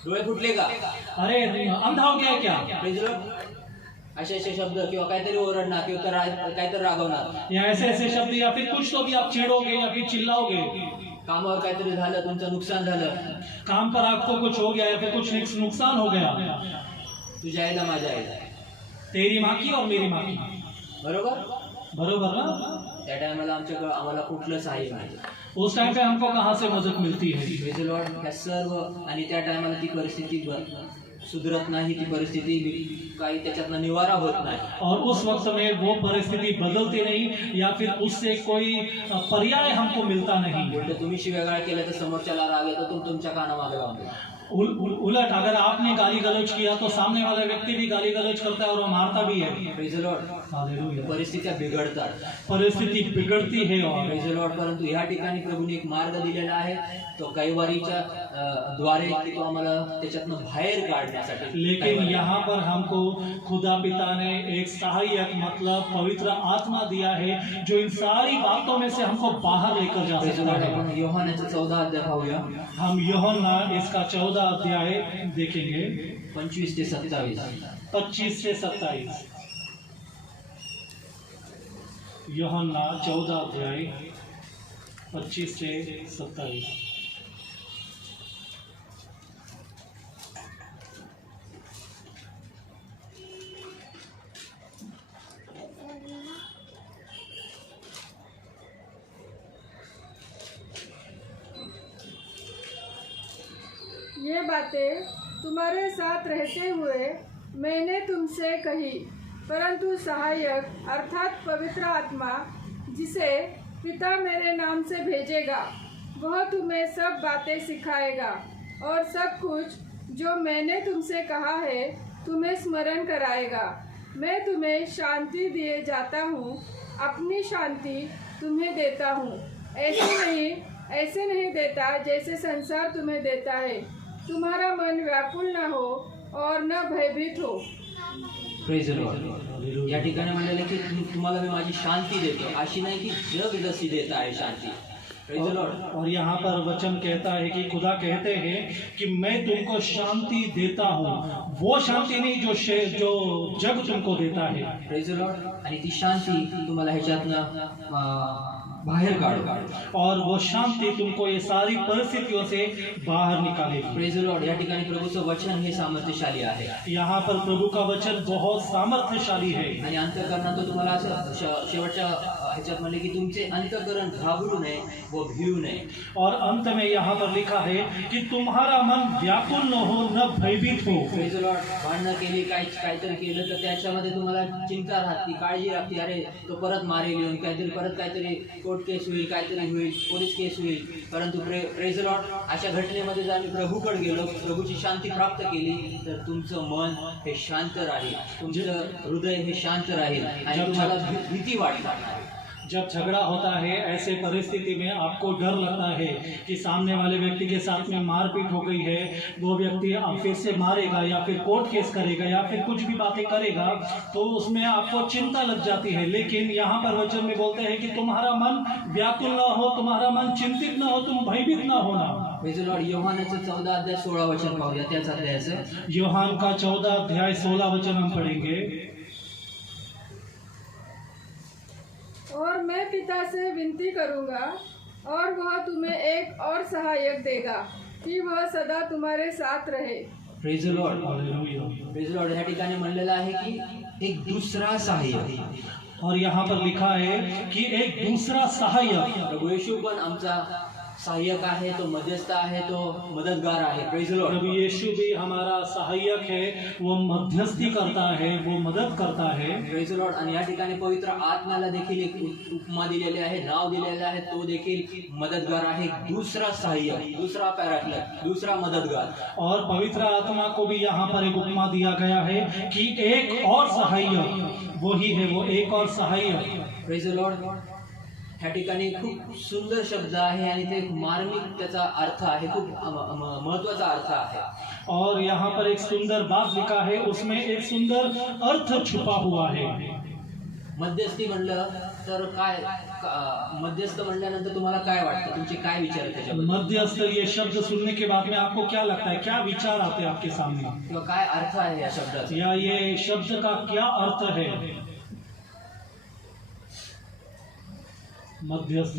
डोळे फुटले का? अरे अंधा हो गया क्या? Praise the Lord. असे शब्द किंवा काहीतरी ओरडणार किंवा काहीतरी रागवणार, या ऐसे शब्द या फिर कुछ तो भी आप छेड़ोगे या फिर चिल्लाओगे। कामावर काहीतरी झालं, तुमचं नुकसान झालं, काम पर आपको कुछ हो गया या फिर कुछ नुकसान हो गया, तुझ्या आईला माझ्या आईला, तेरी माँ की और मेरी माँ की, बरोबर? बरोबर ना? त्या टायमाला आम्हाला कुठलं सहाय्य मिळतं? उस टाइम पे हमको कहाँ से मदद मिलती है? Praise the Lord. ह्या सर्व आणि त्या टायमाला ती परिस्थिती सुधरत नाही, ती परिस्थिती काही त्याच्यातनं निवारा होत नाही, और उस वक्त में वो परिस्थिती बदलती नहीं या फिर उससे कोई पर्याय हमको मिलता नहीं। उलट तुम्ही शिव्यागाळ केलं तर समोरच्याला राग येतो, तुमच्या कानामागे लावून देतो। उलट अगर आपने गाली गलौज किया तो सामने वाला व्यक्ति भी गाली गलौज करता है और वो मारता भी है। Praise the Lord. हालेलुया। परिस्थित्या बिघडतात. परिस्थिती बिगड़ती है और Praise the Lord. परंतु ह्या ठिकाणी प्रभूने एक मार्ग दिलेला आहे, तो कैवारीच्या द्वारे की तो आम्हाला त्याच्यातनं बाहेर काढण्यासाठी. लेकिन यहाँ पर हमको खुदा पिता ने एक सहायक मतलब पवित्र आत्मा दिया है जो इन सारी बातों में से हमको बाहर लेकर जा Praise the सकता Lord. है। आपण योहानाचा 14 अध्याय पाहूया, हम यूहन्ना इसका 14 अध्याय देखेंगे, 25 ते 27. 25 से 27। यूहन्ना 14 अध्याय 25 से 27। ये बातें तुम्हारे साथ रहते हुए मैंने तुमसे कही, परंतु सहायक अर्थात पवित्र आत्मा जिसे पिता मेरे नाम से भेजेगा, वह तुम्हें सब बातें सिखाएगा और सब कुछ जो मैंने तुमसे कहा है तुम्हें स्मरण कराएगा। मैं तुम्हें शांति दिए जाता हूँ, अपनी शांति तुम्हें देता हूँ। ऐसे नहीं देता जैसे संसार तुम्हें देता है। तुम्हारा मन व्याकुल न हो और न भयभीत हो। Praise the Lord. या ठिकाणी म्हणलेलं की तुम्हाला मी माझी शांती देतो, अशी नाही की जग जशी देत आहे शांती. Praise the Lord. और यहाँ पर वचन कहता है कि खुदा कहते हैं कि मैं तुमको शांति देता हूँ, वो शांति नहीं जो जग तुमको देता है। Praise the Lord. आणि ती शांती तुम्हाला ह्याच्यातनं बाहेर काढू, और वो शांती तुमको ये सारी परिस्थितियों से बाहर निकालेगी। Praise the Lord. या ठिकाणी प्रभूचं वचन हे सामर्थ्यशाली आहे यहाँ पर प्रभु का वचन बहुत सामर्थ्यशाली है। आणि अंतःकरणात तो तुम्हाला असं शेवटच्या ह्याच्यात म्हणले की तुमचे अंतःकरण घाबरू नये व भिवू नये. और अंत में यहाँ पर लिखा है कि तुम्हारा मन व्याकुल न हो न भयभीत हो। Praise the Lord. भांडणं केली, काहीतरी केलं तर त्याच्यामध्ये तुम्हाला चिंता राहते, काळजी राहते, अरे तो परत मारेल येऊन, काहीतरी कोर्ट केस होईल, काहीतरी होईल, पोलीस केस होईल. परंतु प्रेज द लॉर्ड, अशा घटनेमध्ये जर आम्ही प्रभूकडे गेलो, प्रभूची शांती प्राप्त केली, तर तुमचं मन हे शांत राहील, तुमचं हृदय हे शांत राहील आणि तुम्हाला भीती वाटणार नाही. जब झगड़ा होता है ऐसे परिस्थिति में आपको डर लगता है कि सामने वाले व्यक्ति के साथ में मारपीट हो गई है, वो व्यक्ति अब फिर से मारेगा या फिर कोर्ट केस करेगा या फिर कुछ भी बातें करेगा, तो उसमें आपको चिंता लग जाती है। लेकिन यहाँ पर वचन में बोलते हैं कि तुम्हारा मन व्याकुल न हो, तुम्हारा मन चिंतित न हो, तुम भयभीत न होना। Praise the Lord. योहानाचं 14 अध्याय 16 वचन पाहूया, त्याच अध्यायाचं. योहान का 14 अध्याय 16 वचन हम पढ़ेंगे। और मैं पिता से विनती करूंगा और वह तुम्हें एक और सहायक देगा कि वह सदा तुम्हारे साथ रहे। Praise the Lord. Hallelujah. Praise the Lord. या ठिकाणी म्हणलेलं आहे की एक दुसरा सहाय्यक. और यहाँ पर लिखा है कि एक दूसरा सहायक। प्रभू येशू पण आमचा सहाय्यक आहे, तो मध्यस्थ आहे, तो मदतगार आहे. Praise the Lord. प्रभु यीशु भी हमारा सहायक है, वो मध्यस्थी करता है, वो मदद करता है। Praise the Lord. आणि या ठिकाणी पवित्र आत्म्याला देखील एक उपमा दिलेली आहे, नाव दिलेले आहे, तो देखील मदतगार आहे. दुसरा सहाय्यक, दुसरा पॅराक्लिट, दुसरा मदतगार. और पवित्र आत्मा को भी यहाँ पर एक उपमा दिया गया है कि एक और सहायक वही है, वो एक और सहायक। Praise the Lord. ह्या ठिकाणी खूप सुंदर शब्द आहे आणि ते एक मार्मिक त्याचा अर्थ आहे, खूप महत्वाचा अर्थ आहे. और यहाँ पर एक सुंदर बात लिखा है, उसमें एक सुंदर अर्थ छुपा हुआ है। मध्यस्थी म्हणलं तर काय, मध्यस्थ म्हणल्यानंतर तुम्हाला काय वाटतं, तुमचे काय विचार आहेत त्याच्याबद्दल? मध्यस्थ ये शब्द सुनने के बाद में आपको क्या लगता है, क्या विचार आते हैं आपके सामने, किंवा काय अर्थ आहे या शब्दाचा? या ये शब्द का क्या अर्थ है? मध्यस्थ।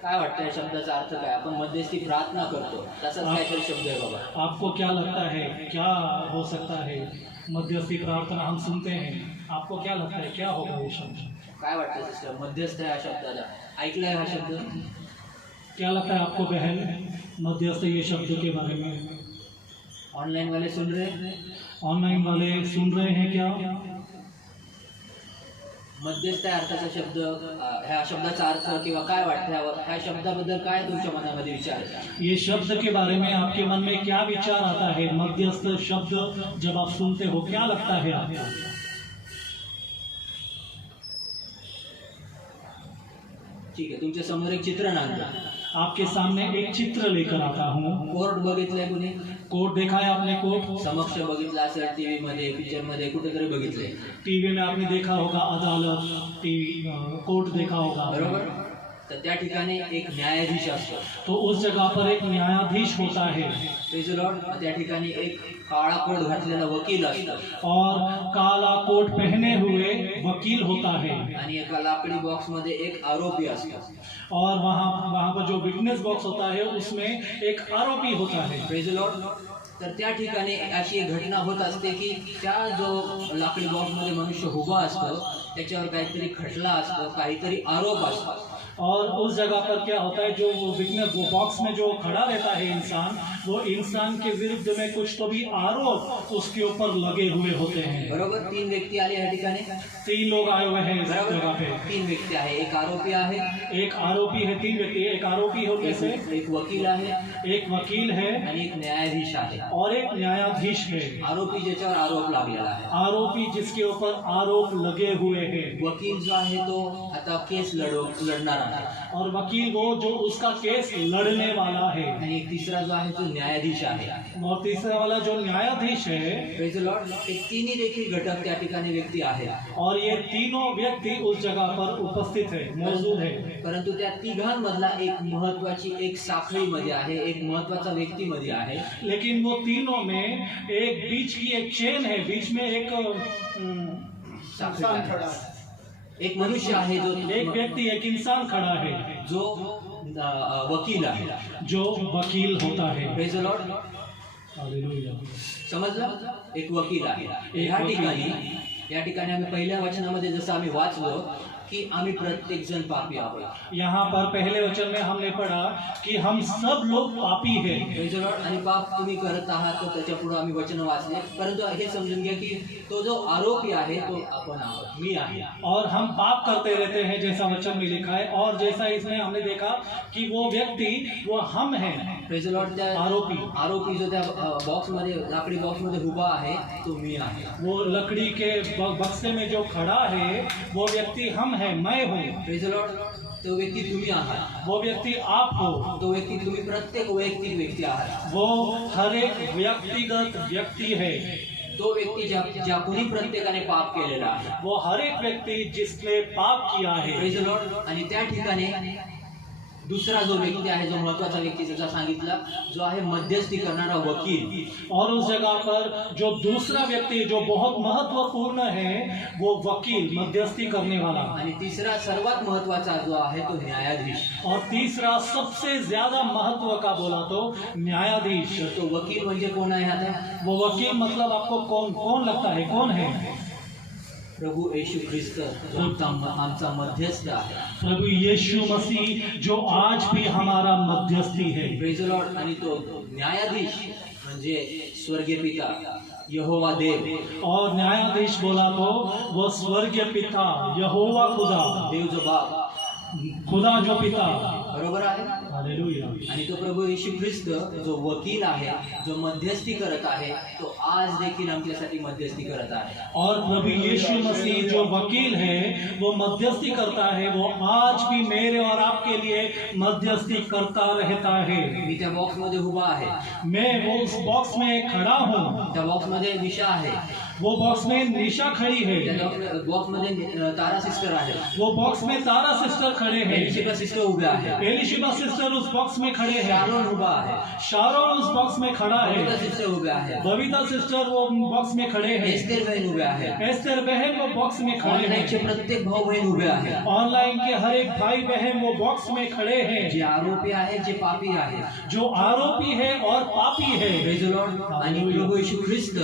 काय वाटतं या शब्दाचा अर्थ काय? आपण मध्यस्थी प्रार्थना करतो, तसाच काहीतरी शब्द आहे बाबा. आपको क्या लगता है, क्या हो सकता है? मध्यस्थी प्रार्थना हम सुनते हैं, आपको क्या लगता है, क्या होगा ये शब्द? काय वाटतं सिस्टर, मध्यस्थ या शब्दाला ऐकलाय हा शब्द? क्या लगता है आपको बहन, मध्यस्थ ये शब्द के बारे में? ऑनलाइन वाले सुन रहे हैं? ऑनलाइन वाले सुन रहे हैं क्या? मध्यस्थ या अर्थाचा शब्द ह्या शब्दाचा अर्थ किंवा काय वाटतं ह्या शब्दाबद्दल काय तुमच्या मनामध्ये विचार आहे? ये शब्द के बारे में आपके मन में क्या विचार आता है? मध्यस्थ शब्द जब आप सुनते हो क्या लगता है आपको? ठीक आहे, तुमच्या समोर एक चित्रण आणलं. आपके सामने एक चित्र लेकर आता हूँ. कोर्ट बघितलंय कुणी? कोर्ट देखा है आपने? कोर्ट समक्ष बघितला असेल, टीव्ही मध्ये, पिक्चर मध्ये कुठेतरी बघितलंय, टीवी में आपने देखा होगा, अदालत, टीवी, कोर्ट देखा होगा, बरोबर. तर त्या ठिकाणी एक न्यायाधीश असतो. तो उस जगह पर एक न्यायाधीश होता है प्रेज द लॉर्ड. त्या ठिकाणी एक काळा कोट घातलेला वकील असतो और काला कोट पहने हुए वकील होता है आणि एका लाकडी बॉक्स मध्ये एक आरोपी असतो. और वहाँ पर जो विटनेस बॉक्स होता है उसमें एक आरोपी होता है. Praise the Lord. तर त्या ठिकाणी अशी एक घटना होत असते की त्या जो लाकडी बॉक्स मध्ये मनुष्य उभा असतो त्याच्यावर काहीतरी खटला असतो, काहीतरी आरोप असतो. और उस जगह पर क्या होता है, जो विटनेस वो बॉक्स में जो खड़ा रहता है इंसान, वो इंसान के विरुद्ध में कुछ तो भी आरोप उसके ऊपर लगे हुए होते हैं. बरोबर. 3 व्यक्ती आले या ठिकाणी. 3 लोग आए हुए हैं इस जगह पे. 3 व्यक्ती आहे. एक आरोपी आहे, एक आरोपी है. 3 व्यक्ति, एक आरोपी होने से, एक वकील आहे एक वकील है आणि एक न्यायाधीश आहे. और एक न्यायाधीश है. आरोपी ज्याच्यावर आरोप लागलेला आहे, आरोपी जिसके ऊपर आरोप लगे हुए हैं. वकील जो आहे तो आता केस लढणार आहे और वकील वो जो उसका केस लड़ने वाला है. आणि एक तिसरा जो आहे तो न्यायाधीश आहे. और तीसरा वाला जो न्यायाधीश है, प्रेज द लॉर्ड. हे तिन्ही देखील घटक त्या ठिकाणी व्यक्ती आहेत. और ये तीनों व्यक्ति उस जगह पर उपस्थित है, मौजूद है. परंतु त्या तिघांमधला एक महत्वाची एक साखळी मध्ये आहे, एक महत्वाचा व्यक्ती मध्ये आहे. लेकिन वो तीनों में एक बीच की एक चेन है, बीच में एक साखळी इंसान आहे. खड़ा है. एक मनुष्य आहे जो एक व्यक्ति, एक इंसान खड़ा है जो वकील आहे. जो वकील होता है. Praise the Lord. हालेलुया. समजलं? एक वकील आहे. एक या ठिकाणी आम्ही पहिल्या वचनामध्ये जसं आम्ही वाचलो की आम्ही प्रत्येक जण पापी आहोत. यहाँ पर पहले वचन में हमने पढ़ा कि हम सब लोग पापी हैं. Praise the Lord. आणि पाप तुम्ही करत आहात तर त्याच्या पुढे आम्ही वचन वाचले. परंतु हे समजून घ्या की तो जो आरोपी आहे तो आपण आहोत, मी आहे. और हम पाप करते रहते हैं जैसा वचन में लिखा है. और जैसा इसमें हमने देखा कि वो व्यक्ति वो हम हैं. Praise the Lord. त्या आरोपी जो त्या बॉक्स मध्ये, लाकडी बॉक्स मध्ये उभा आहे तो मी आहे. वो लकड़ी के बक्से में जो खड़ा है वो व्यक्ति हम है, मैं हूँ. Praise the Lord. तो व्यक्ती तुम्ही आहात. वो व्यक्ति आप हो. तो व्यक्ती तुम्ही प्रत्येक वैयक्तिक व्यक्ती आहात. वो हर एक व्यक्तिगत व्यक्ति है. तो व्यक्ती ज्या कोणी प्रत्येकाने पाप केलेला आहे. वो हर एक व्यक्ति जिसने पाप किया है. Praise the Lord. आणि त्या ठिकाणी दुसरा जो व्यक्ती आहे, जो महत्वाचा व्यक्ती जसा सांगितला, जो आहे मध्यस्थी करणारा वकील. और उस जगह पर जो दूसरा व्यक्ति जो बहुत महत्वपूर्ण है वो वकील, मध्यस्थी करने वाला. आणि तिसरा सर्वात महत्वाचा जो आहे तो न्यायाधीश. और तीसरा सबसे ज्यादा महत्व का बोला तो न्यायाधीश. तो वकील म्हणजे कोण आहे आता? वो वकील मतलब आपको कौन लगता है, कौन है? प्रभू येशू ख्रिस्त जो आमचा मध्यस्थ आहे. प्रभु यीशु मसीह जो आज भी हमारा मध्यस्थी है. Praise the Lord. आणि तो न्यायाधीश म्हणजे स्वर्गीय पिता यहोवा देव. और न्यायाधीश बोला तो वो स्वर्गीय पिता यहोवा खुदा, देव जो बाप, खुदा जो पिता. बरोबर आहे. हालेलुया. आणि तो प्रभू येशू ख्रिस्त जो वकील आहे, जो मध्यस्थी करत आहे, तो आज देखील आमच्यासाठी मध्यस्थी करत आहे. और प्रभु यीशु मसीह जो वकील है वो मध्यस्थी करता है. वो आज भी मेरे और आपके लिए मध्यस्थी करता रहता है. मी त्या बॉक्स मध्ये उभा आहे. मैं वो उस बॉक्स में खड़ा हूँ. त्या बॉक्स मध्ये निशा आहे. वो बॉक्स में निशा खड़ी है. त्या बॉक्स मध्ये तारा सिस्टर आहे. वो बॉक्स में तारा सिस्टर खड़े हैं. एलिशिबा सिस्टर उभ्या आहे. एलिशिबा सिस्टर उस बॉक्स में खड़े हैं. शारोन उभा आहे. शारोन उस बॉक्स में खड़ा बबिता है. सिस्टर उभ्या आहे. बबीता सिस्टर वो बॉक्स में खड़े हैं. एस्तेर बहीण उभ्या आहे. एस्तर बहन वो बॉक्स में खड़े ऑनलाईनचे हैं. प्रत्येक भाऊ बहीण उभे आहे. ऑनलाइन के हर एक भाई बहन वो बॉक्स में खड़े हैं. जे आरोपी आहे, जे पापी आहे. जो आरोपी है और पापी है. Praise the Lord. आणि प्रभू येशू ख्रिस्त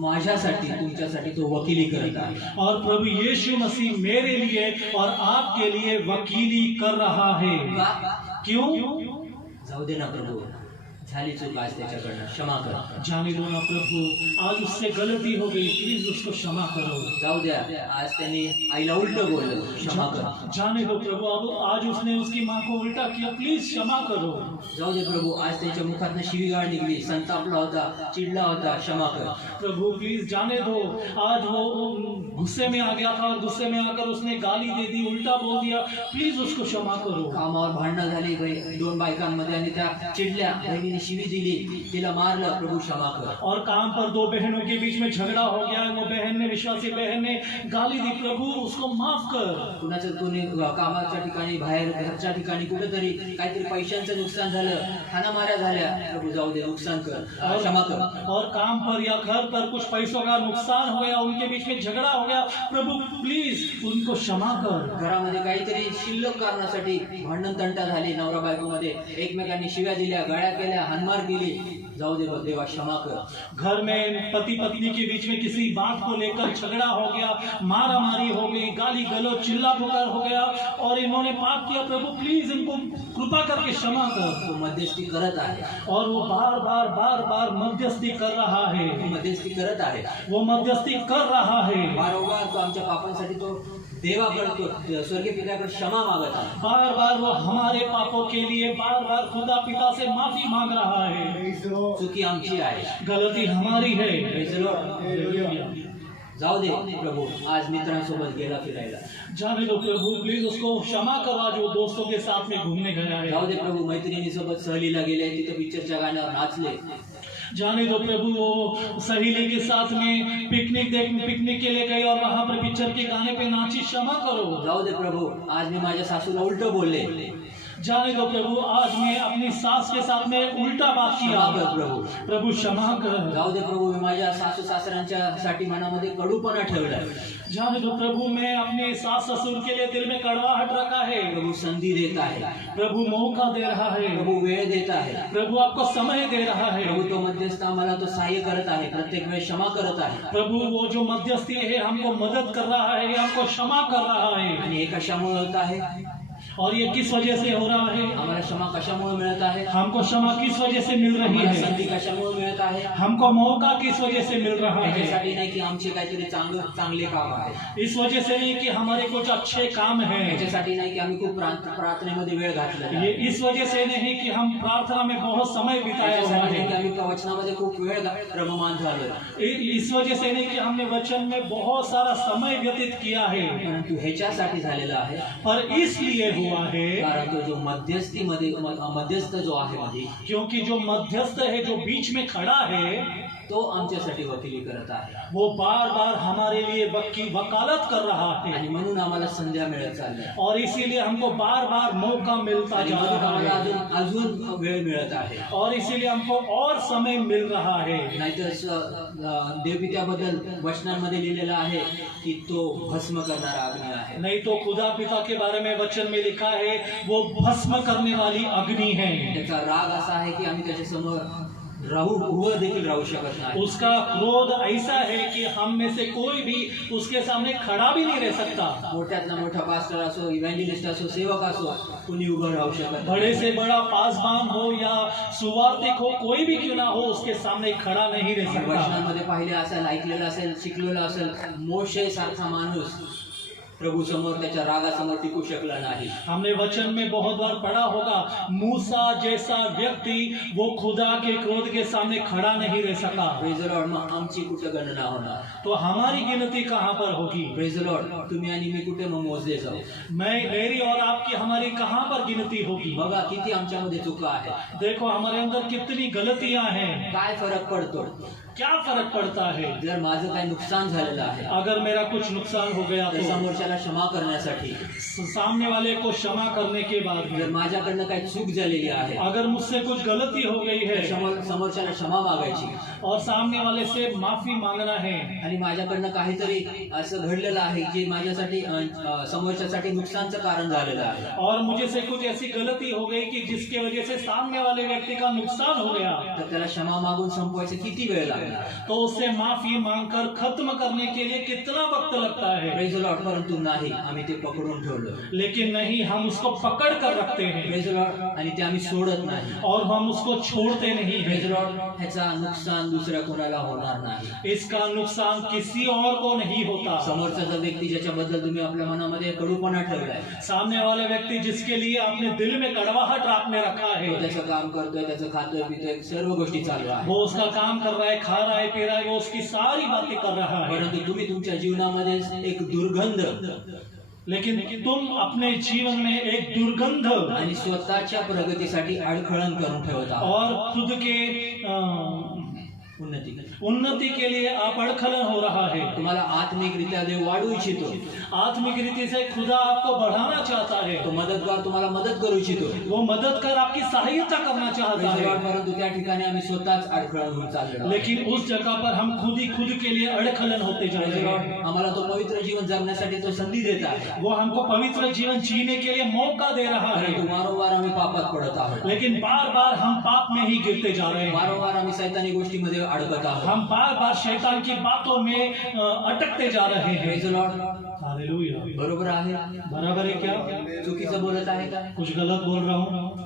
माझ्यासाठी, तुमच्यासाठी तो वकिली करत आहे. और प्रभु यीशु मसीह मेरे लिए और आपके लिए वकीली कर रहा है. का? क्यों? जाऊ दे ना प्रभू. झाली चूक आज त्याच्याकडनं, क्षमा कर. जाने दो ना प्रभु, आज उससे गलती हो गई, प्लीज उसको क्षमा करो. जाऊ द्या, आज त्यांनी आईला उलट बोललं, क्षमा कर. जाने दो प्रभु, अब आज उसने उसकी माँ को उल्टा किया, प्लीज क्षमा करो. जाऊ दे प्रभु, आज त्याच्या मुखातनं शिवीगाळ निघली, संतापला होता, चिडला होता, क्षमा कर. प्रभु प्लीज जाने दो, आज वो गुस्से में आ गया था और गुस्से में आकर उसने गाली दे दी, उल्टा बोल दिया, प्लीज उसको क्षमा करो. कामावर भांडणं झाली दोन बायकांमध्ये आणि त्या चिडल्या, बहिणीने शिवी दिली, तिला मारलं, प्रभु क्षमा कर. और काम पर दो बहनों के बीच में झगड़ा हो गया, वो बहन ने, विश्वासी बहन ने गाली दी, प्रभु उसको माफ कर. कुणाचं कोणी कामाच्या ठिकाणी, बाहेर घरच्या ठिकाणी कुठेतरी काहीतरी पैशांचं नुकसान झालं, हाणामाऱ्या झाल्या, प्रभु जाऊ दे, नुकसान कर, क्षमा कर. और काम पर या घर पर कुछ पैसों का नुकसान हो गया, उनके बीच में झगड़ा हो गया, प्रभु प्लीज उनको क्षमा कर. घरामध्ये काहीतरी शिल्लक कारणासाठी भांडण तंटा झाली, नवरा बायकोमध्ये एकमेकांनी शिव्या दिल्या, गळ्या केल्या, हानमार केली, जाऊ दे देवा, क्षमा कर. घर में पति पत्नी के बीच में किसी बात को लेकर झगड़ा हो गया, मारा मारी हो गई, गाली गलौज, चिल्ला पुकार हो गया और इन्होंने पाप किया, प्रभु प्लीज इनको कृपा करके क्षमा कर. तो मध्यस्थी करत आहे, और वो बार बार बार बार मध्यस्थी कर रहा है, तो मध्यस्थी करत आहे, वो मध्यस्थी कर रहा है. वारंवार तो आमच्या पापांसाठी तो देवाकडे, तो स्वर्गीय पित्याकडे क्षमा मागत आहे. बार बार वो हमारे पापों के लिए बार बार खुदा पिता से माफी मांग रहा है. Praise the Lord. चुकी आमची आहे, गलती हमारी है. Praise the Lord. Hallelujah. जाऊ दे प्रभू, आज मित्रांसोबत गेला फिरायला, जाने दो प्रभु, प्लीज उसको क्षमा करो, जो दोस्तों के साथ में घूमने गया जाऊ है. दे प्रभू, मैत्रिणीसोबत सहलीला गेले, तिथं पिक्चरच्या गाण्यावर नाचले, जाने दो प्रभु, वो सहेली के साथ में पिकनिक के लिए गए और वहां पर पिक्चर के गाने पे नाची, क्षमा करो. जाऊ दे प्रभू, आज मी माझ्या सासूला उलट बोलले, जाने दो प्रभु, आज मैं अपनी सास के साथ में उल्टा बात किया, क्षमा कर प्रभू. प्रभु क्षमा कर. जाऊ दे प्रभू, मी माझ्या सासू सासऱ्यांच्या साठी मनामध्ये कडूपणा ठेवलाय, जाने दो प्रभु, मैं अपने सास ससुर के लिए दिल में कड़वाहट रखा है, प्रभू संधी देत आहे, प्रभु मौका दे रहा है, प्रभू वेळ देत आहे, प्रभु आपको समय दे रहा है. प्रभू तो मध्यस्थ आम्हाला तो सहाय्य करत आहे, प्रत्येक वेळ क्षमा करत आहे. प्रभु वो जो मध्यस्थी है हमको मदद कर रहा है, हमको क्षमा कर रहा है. आणि हे कशामुळे होत आहे, और ये किस वजह से हो रहा है? आम्हाला क्षमा कशामुळे मिळत आहे, हमको क्षमा किस वजह से मिल रही आम्हाला है? संधी कशामुळे मिळत आहे, हमको मौका किस वजह से मिल रहा है? याच्यासाठी नाही की आमचे काहीतरी चांगले काम आहे, इस वजह से नहीं कि हमारे कुछ अच्छे काम हैं, याच्यासाठी नाही की आम्ही खूप प्रार्थनेमध्ये वेळ घातला, ये इस वजह से नहीं कि हम प्रार्थना में बहुत समय बिताया हुआ याच्यासाठी नाही की है, आम्ही वचनामध्ये खूप वेळ रममान झालोय, इस वजह से नहीं कि हमने वचन में बहुत सारा समय व्यतीत किया है, परंतु ह्याच्यासाठी झालेलं आहे, पर इसलिए हुआ है कारण तो जो मध्यस्थ जो आहे मध्ये, क्योंकि जो मध्यस्थ है, जो बीच में खड़ा है, तो आमच्यासाठी वकिली करत आहे, वो बार बार हमारे लिए वकालत कर रहा है, आणि म्हणून आम्हाला संध्या मिळत चालल्या, और इसीलिए हमको बार बार मौका मिलता आणि जा म्हणून रहा आम्हाला है, अजून वेळ मिळत आहे. और इसीलिए हमको और समय मिल रहा है. नाहीतर देवपित्याबद्दल वचनांमध्ये लिहिलेलं आहे की तो भस्म करणारा अग्नी आहे, नहीं तो खुदा पिता के बारे में वचन में लिखा है वो भस्म करने वाली अग्नि है. त्याचा राग असा आहे की आम्ही त्याच्या समोर उभं देखील राहू शकत नाही, उसका क्रोध ऐसा है कि हम में से कोई भी उसके सामने खड़ा भी नहीं रह सकता. मोठ्यातला मोठा पास्टर असो, इव्हँजेलिस्ट असो, सेवक असो, कुणी उभं राहू शकत नाही. बड़े से बड़ा पासबान हो या सुवार्थिक हो, कोई भी क्यों ना हो, उसके सामने खड़ा नहीं रह सकता. वचनांमध्ये पाहिले असेल, ऐकलेलं असेल, शिकलेलं असेल, मोशे सारखा माणूस प्रभु समोर त्याच्या रागासमोर टिकू शकला नाही. हमने वचन में बहुत बार पढ़ा होगा, मूसा जैसा व्यक्ति वो खुदा के क्रोध के सामने खड़ा नहीं रह सका. Praise the Lord. मग आमची कुठं गणना होणार, तो हमारी गिनती कहाँ पर होगी? Praise the Lord. तुम्ही आणि मी कुठे मग मोजले जाऊ, मेरी और आपकी हमारी कहाँ पर गिनती होगी? बघा किती आमच्यामध्ये चुका आहे, देखो हमारे अंदर कितनी गलतियां हैं. काय फरक पडतो. क्या फर्क पड़ता है? जर माझं काही नुकसान झालेलं आहे, अगर मेरा कुछ नुकसान हो गया तर तो समोरच्याला क्षमा करण्यासाठी, सामने वाले को क्षमा करने के बाद जर में, माझ्याकडनं काही चूक झालेली आहे, अगर मुझसे कुछ गलती हो गई है समोरच्याला क्षमा मागायची, और सामने वाले से माफी मांगना है, आणि माझ्याकडनं काहीतरी असं घडलेलं आहे जे माझ्यासाठी समोरच्यासाठी नुकसानचं कारण झालेलं आहे, और मुझे से कुछ ऐसी गलती हो गई कि जिसके वजह से सामने वाले व्यक्ति का नुकसान हो गया, तर त्याला क्षमा मागून संपवायचं किती वेळ लागेल. करणार. तो उससे माफी मांगकर खत्म करने के लिए कितना वक्त लगता है. Praise the Lord. परंतु नाही, आम्ही ते पकडून ठेवलं. लेकिन नहीं, हम उसको पकड़ कर रखते हैं प्रेज द लॉर्ड. आणि ते आम्ही सोडत नाही. और हम उसको छोड़ते नहीं प्रेज द हैं. लॉर्ड. ह्याचा नुकसान दुसऱ्या कोणाला होणार नाही. इसका नुकसान किसी और को नहीं होता. समोरचा जो व्यक्ती ज्याच्याबद्दल तुम्ही आपल्या मनामध्ये कडूपणा ठेवलाय, सामने वाले व्यक्ति जिसके लिए आपने दिल में कड़वाहट आपने रखा है, तो त्याचं काम करतोय, त्याचं खातोय पितोय, सर्व गोष्टी चालू आहे. वो उसका काम कर रहा है, खा रहा है, पी रहा है, वो उसकी सारी बातें कर रहा है. परंतु तुम्ही तुमच्या जीवनामध्ये एक दुर्गंध लेकिन तुम अपने जीवन में एक दुर्गंध आणि स्वतःच्या प्रगतीसाठी अडखळण करून ठेवत आहात. और खुद के उन्नति के लिए आप अड़खलन हो रहा है. तुम्हाला आत्मिकरित्या देव वाढू इच्छितो. आत्मिक रीति से खुदा आपको बढ़ाना चाहता है. तो मदतगार तुम्हाला मदत करू इच्छितो. वो मदद कर आपकी सहायता करना चाहता है. परंतु त्या ठिकाणी आम्ही स्वतःच अडखळण होऊन चाललो. लेकिन उस जगह पर हम खुद के लिए अड़खलन होते जा रहे हैं. आम्हाला तो पवित्र जीवन जगण्यासाठी तो संधी देत आहे. वो हमको पवित्र जीवन जीने के लिए मौका दे रहा है. परंतु वारंवार आम्ही पापात पडत आहोत. लेकिन बार बार हम पाप में ही गिरते जा रहे हैं. वारंवार आम्ही शैतानी गोष्टीमध्ये अडकत आहोत. हम बार बार शैतान की बातों में अटकते जा रहे हैं. Praise the Lord. हालेलुया. बरोबर आहे. बराबर है क्या? चुकीचं बोलत आहे का? कुछ गलत बोल रहा हूँ?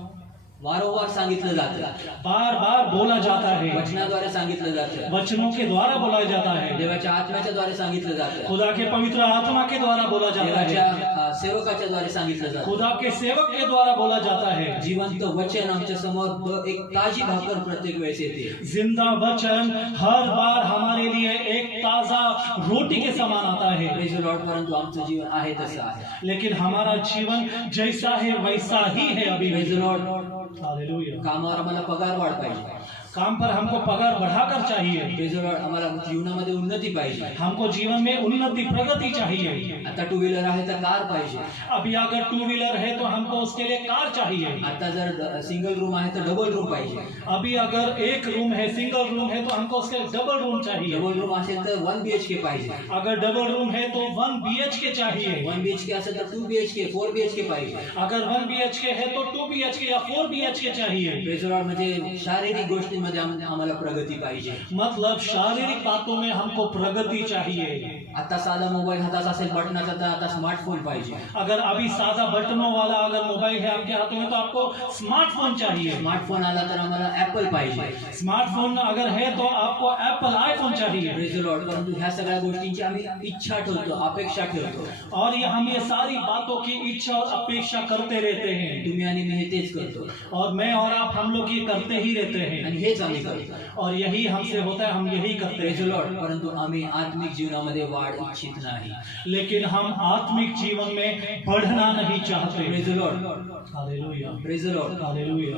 वारंवार सांगितलं जातं. बार बार बोला जाता है. वचनाद्वारे सांगितलं जातं. वचनों के द्वारा बोला जाता है. देवाच्या आत्म्याच्या द्वारे सांगितलं जातं. खुदा के पवित्र आत्मा के द्वारा बोला जाता है. देवाच्या सेवकाच्या द्वारे सांगितलं जातं. खुदा के सेवक के द्वारा बोला जाता है. जिवंत वचन आमच्या समोर एक ताजी भाकर प्रत्येक वेळेस येते. जिंदा वचन हर बार हमारे लिए एक ताजा रोटी के समान आता है. Praise the Lord. परंतु आमचं जीवन आहे तसं आहे. लेकिन हमारा जीवन जैसा है वैसा ही है अभी. Praise the Lord. हालेलुया. कामावर आम्हाला पगार वाढ पाहिजे. काम पर हमको पगार बढ़ाकर चाहिए. Praise the Lord. आम्हाला जीवनामध्ये उन्नती पाहिजे. हमको जीवन में उन्नति प्रगति चाहिए. आता टू व्हीलर आहे तर कार पाहिजे. अभी अगर टू व्हीलर है तो हमको उसके लिए कार चाहिए. आता जर सिंगल रूम आहे तर डबल रूम पाहिजे. अभी अगर एक रूम है, सिंगल रूम है, तो हमको उसके डबल रूम चाहिए. डबल रूम असेल तर 1 BHK पाहिजे. अगर डबल रूम है तो 1 BHK चाहिए. 1 BHK असेल तर 2 BHK 4 BHK पाहिजे. अगर 1 BHK है तो 2 BHK या 4 BHK चाहिए. Praise the Lord. म्हणजे शारीरिक गोष्टींमध्ये आम्हाला प्रगती पाहिजे. मतलब शारीरिक बातों में हमको प्रगति चाहिए. आता साधा मोबाईल हातात असेल बटनाचा तर आता स्मार्टफोन पाहिजे. अगर अभी सादा बटनों वाला अगर मोबाइल है आपके हाथों में तो आपको स्मार्टफोन चाहिए. स्मार्टफोन आला तर आम्हाला ऍपल पाहिजे. स्मार्टफोन अगर है तो आपको एप्पल आईफोन चाहिए. Praise the Lord. परंतु ह्या सगळ्या गोष्टींची आम्ही इच्छा ठेवतो, अपेक्षा ठेवतो. और ये हम ये सारी बातों की इच्छा और अपेक्षा करते रहते हैं. तुम्ही आणि मी हे तेच करतो और मैं और आप हम लोग ये करते ही रहते हैं. आणि हेच आम्ही करतो. और यही हमसे होता है, हम यही करते प्रेज द हैं. लॉर्ड. परंतु आम्ही आत्मिक जीवनामध्ये वाढ इच्छित नाही. लेकिन हम आत्मिक जीवन में बढ़ना नहीं चाहते. Praise the Lord. Hallelujah. Praise the Lord. Hallelujah.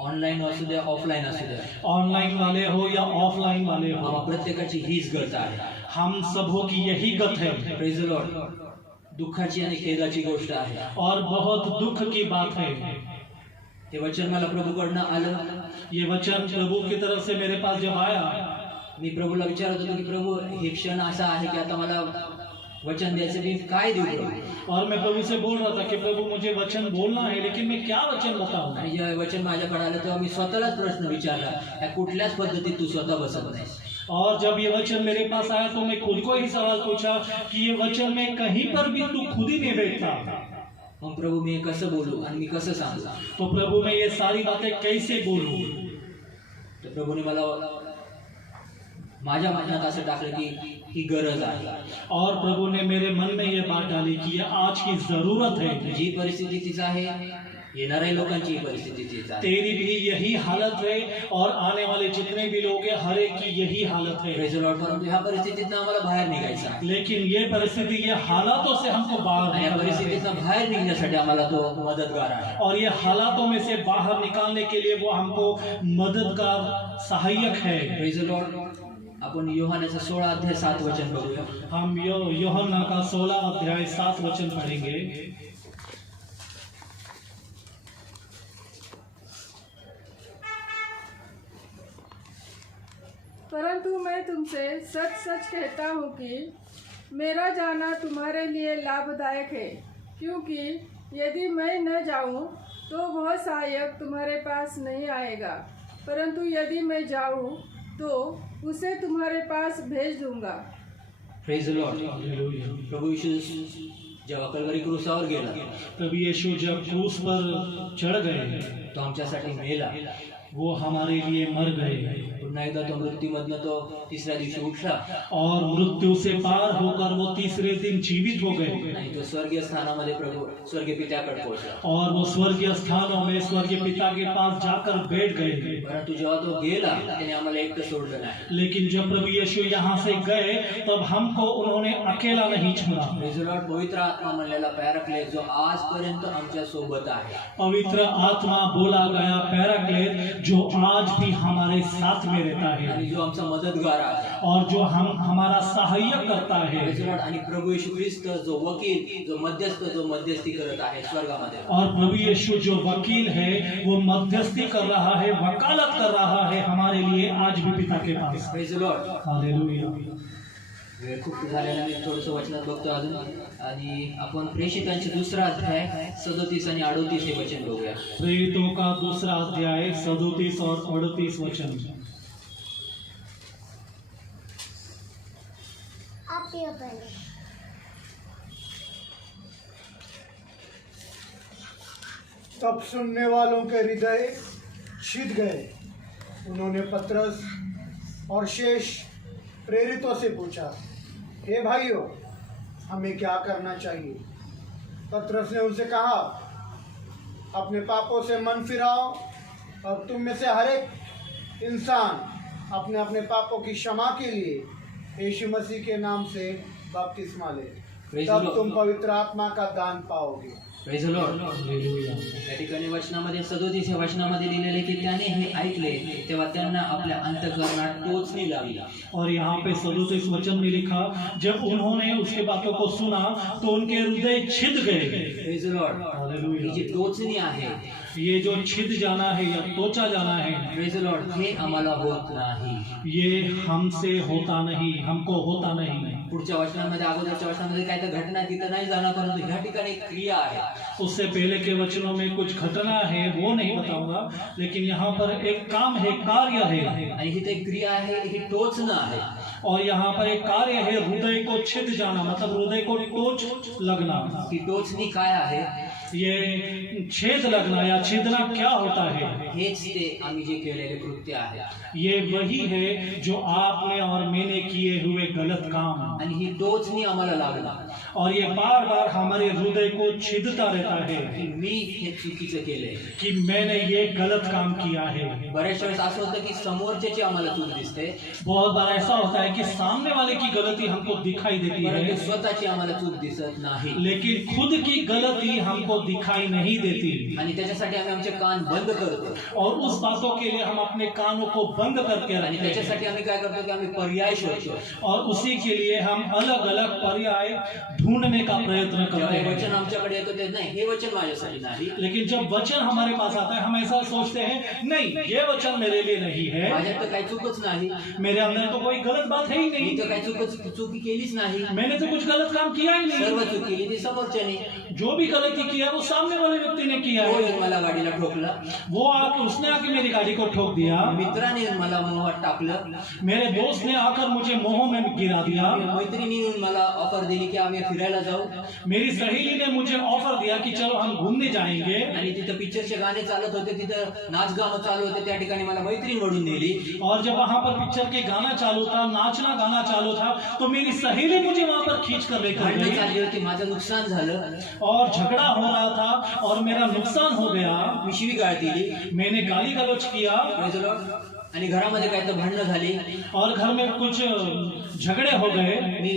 Online असू द्या, ऑफलाईन असू द्या, ऑनलाइन वाले हो या ऑफलाइन वाले हो, आम्हा प्रत्येकाची हीच गत आहे. हम सबों की यही गत है. Praise the Lord. दुःखाची आणि खेदाची गोष्ट आहे. और बहुत दुख की बात है. हे वचन मला प्रभूकडनं आलं. ये वचन प्रभु की तरफ से मेरे पास जब आया, मी प्रभूला विचारत होतो की प्रभू हे क्षण असा आहे की आता मला वचन द्यायचं, मी काय देऊ प्रभू. और मैं प्रभु से बोल रहा था कि प्रभु मुझे वचन बोलना है, लेकिन मैं क्या वचन बताऊं. आणि जेव्हा हे वचन माझ्याकडे आलं तेव्हा मी स्वतःलाच प्रश्न विचारला, या कुठल्याच पद्धतीत तू स्वतः बसत नाहीस. और जब ये वचन मेरे पास आया तो मैं खुद को ही सवाल पूछा कि ये वचन में कहीं पर भी तू खुद ही नहीं बैठता. मग प्रभू मी हे कसं बोलू आणि मी कसं सांगू. तो प्रभु मैं ये सारी बातें कैसे बोलूं. तर प्रभूने मला माझ्या मनात असं टाकलं की ही गरज आहे. और प्रभु ने मेरे मन में ये बात डाली कि ये आज की जरूरत है. जी परिस्थिती तीच आहे, येणाऱ्या लोकांची परिस्थिती तीच आहे. तेरी भी यही हालत है और आने वाले जितने भी लोग हैं हर एक की यही हालत है. Praise the Lord. परंतु ह्या परिस्थितीतनं आम्हाला बाहेर निघायचं आहे. लेकिन ये परिस्थिति, ये हालातों से हमको बाहर आणि या निकालना है. परिस्थितीतनं बाहेर निघण्यासाठी आम्हाला तो मदतगार आहे. और ये हालातों में से बाहर निकालने के लिए वो हमको मददगार सहायक है. Praise the Lord. आपण योहानाचा 16 अध्याय 7 वचन बघूया. हम यूहन्ना का 16 अध्याय 7 वचन पढ़ेंगे. परंतु मैं तुमसे सच सच कहता हूँ कि मेरा जाना तुम्हारे लिए लाभदायक है, क्योंकि यदि मैं न जाऊँ तो वह सहायक तुम्हारे पास नहीं आएगा, परंतु यदि मैं जाऊँ तो उसे तुम्हारे पास भेज दूंगा। Praise the Lord. प्रभु यीशु जेव्हा कल्वरी क्रूसावर गेला प्रभु यीशु जब क्रूस पर चढ़ गए तो आमच्यासाठी मेला, वो हमारे लिए मर गए पुन्हा एकदा तो मृत्यूमधनं तो तिसऱ्या दिवशी उठला और मृत्यु से पार होकर वो तीसरे दिन जीवित हो गए आणि तो स्वर्गीय स्थानामध्ये प्रभु स्वर्गीय पित्याकडे पोहोचला। और वो स्वर्गीय स्थानों में स्वर्गीय पिता के पास जाकर बैठ गए। परंतु जेव्हा तो गेला त्याने आम्हाला एकटं सोडलं नाही। लेकिन जब प्रभु यीशु यहाँ से गए तब हमको उन्होंने अकेला नहीं छोड़ा। Praise the Lord. पवित्र आत्मा म्हणलेला पॅराक्लेट जो आजपर्यंत आमच्या सोबत आहे, पवित्र आत्मा बोला गया पैराक्लेट जो आज भी हमारे साथ में रहता है आणि जो आमचा मदतगार आहे, और जो हमारा सहाय्य करता है। Praise the Lord. आणि प्रभु येशू ख्रिस्त जो वकील जो मध्यस्थी करत आहे स्वर्गामध्ये, और प्रभु यीशु जो वकील है वो मध्यस्थी कर रहा है, वकालत कर रहा है हमारे लिए आज भी पिता के पास। Praise the Lord. हालेलुया। वेळ खूप झालेला, मी थोडंसं वचनात बघतो अजून, आणि आपण प्रेषितांचे दुसरा अध्याय 37 आणि 38 हे वचन बघूया। प्रेरितों का दूसरा अध्याय 37 और 38 वचन। तब सुनने वालों के हृदय छिद गए। उन्होंने पतरस और शेष प्रेरितों से पूछा, हे भाइयों, हमें क्या करना चाहिए? पतरस ने उनसे कहा, अपने पापों से मन फिराओ और तुम में से हर एक इंसान अपने अपने पापों की क्षमा के लिए यीशु मसीह के नाम से बपतिस्मा ले, तब तुम पवित्र आत्मा का दान पाओगे। Praise the Lord. या ठिकाणी वचनामध्ये 37 वचनामध्ये लिहिलेले की त्याने हे ऐकले तेव्हा त्यांना आपल्या अंतःकरणात टोचणी लागली। और यहाँ पे 37 वचन में लिखा, जब उन्होंने उसके बातों को सुना तो उनके हृदय छिद गए। Praise the Lord. ही जी टोचणी आहे, ये जो छिद जाना है या टोचा जाना है, प्रेज द लॉर्ड, हे आम्हाला होत नाही। ये हमसे होता नहीं, हमको होता नहीं। पुढच्या वचनामध्ये अगोदरच्या वचनामध्ये काय तर घटना तिथं नाही जाणार, परंतु ह्या ठिकाणी एक क्रिया आहे। उससे पहले के वचनों में कुछ घटना है वो नहीं बताऊंगा, लेकिन यहाँ पर एक काम है, कार्य है, आणि ही ते क्रिया आहे, ही टोचणं आहे। और यहाँ पर एक कार्य है, हृदय को छिद जाना, मतलब हृदय को टोच लगना। ही टोचणी काय आहे? ये छेद लगना या छेदना क्या होता है? हेच ते आम्ही जे केलेले कृत्य आहे, ये वही है जो आपने और मैंने किए हुए गलत काम, आणि ही टोचणी आम्हाला लागणार, और ये बार बार हमारे हृदय को छिदता रहता है की मी हे चुकीचं केलंय। कि मैंने ये गलत काम किया है। बऱ्याच वेळेस असं होतं की समोरच्याची आम्हाला चूक दिसते, बहुत बार ऐसा होता है कि सामने वाले की गलती हमको दिखाई देती परंतु है, स्वतःची आम्हाला चूक दिसत नाही, लेकिन खुद की गलती हमको दिखाई नहीं देती, आणि त्याच्यासाठी आम्ही आमचे कान बंद करतो, और उस बातों के लिए हम अपने कानों को बंद करके आणि रखते हैं, त्याच्यासाठी आम्ही काय करतो की आम्ही पर्याय शोधतो। और उसी के लिए हम अलग अलग पर्याय ढूंढने का प्रयत्न जेव्हा करते हे हैं। वचन आमच्याकडे येतं ते नाही, हे वचन माझ्यासाठी नाही, लेकिन जब वचन हमारे पास आता है हम ऐसा सोचते हैं, नहीं ये वचन मेरे लिए नहीं है, माझ्यात तर काही चूकच नाही, मेरे अंदर तो कोई गलत बात है ही मी नहीं, तर काही चुकी केलीच नाही, मैंने तो कुछ गलत काम किया ही सर्व नहीं। चूक केली ती समोरच्याने। जो भी गलती किया वो सामने वाले व्यक्ति ने किया तो है। येऊन मला गाडीला ठोकला, वो आके उसने आके मेरी गाड़ी को ठोक दिया, मित्राने येऊन मला मोहात टाकलं, मेरे दोस्त ने आकर मुझे मोह में गिरा दिया, मैत्रिणी येऊन मला ऑफर दिली की आम्ही फिरायला जाऊ, मेरी सहेली ने मुझे ऑफर दिया कि चलो हम घूमने जाएंगे, आणि तिथं पिक्चरचे गाणे चालत होते, तिथं नाच गाणं चालू होते, त्या ठिकाणी मला मैत्रीण म्हणून नेली, और जब वहां पर पिक्चर के गाना चालू था, नाचना गाना चालू था, तो मेरी सहेली मुझे वहां पर खींच कर लेकर भांडणं गई, चालली होती, माझं नुकसान झालं, और झगड़ा हो रहा था और मेरा नुकसान हो गया, मी शिवीगाळ दिली, मैंने गाली गलौज किया, Praise the Lord. आणि घरामध्ये काय तर भांडणं झाली, और घर में कुछ झगड़े हो गए, मी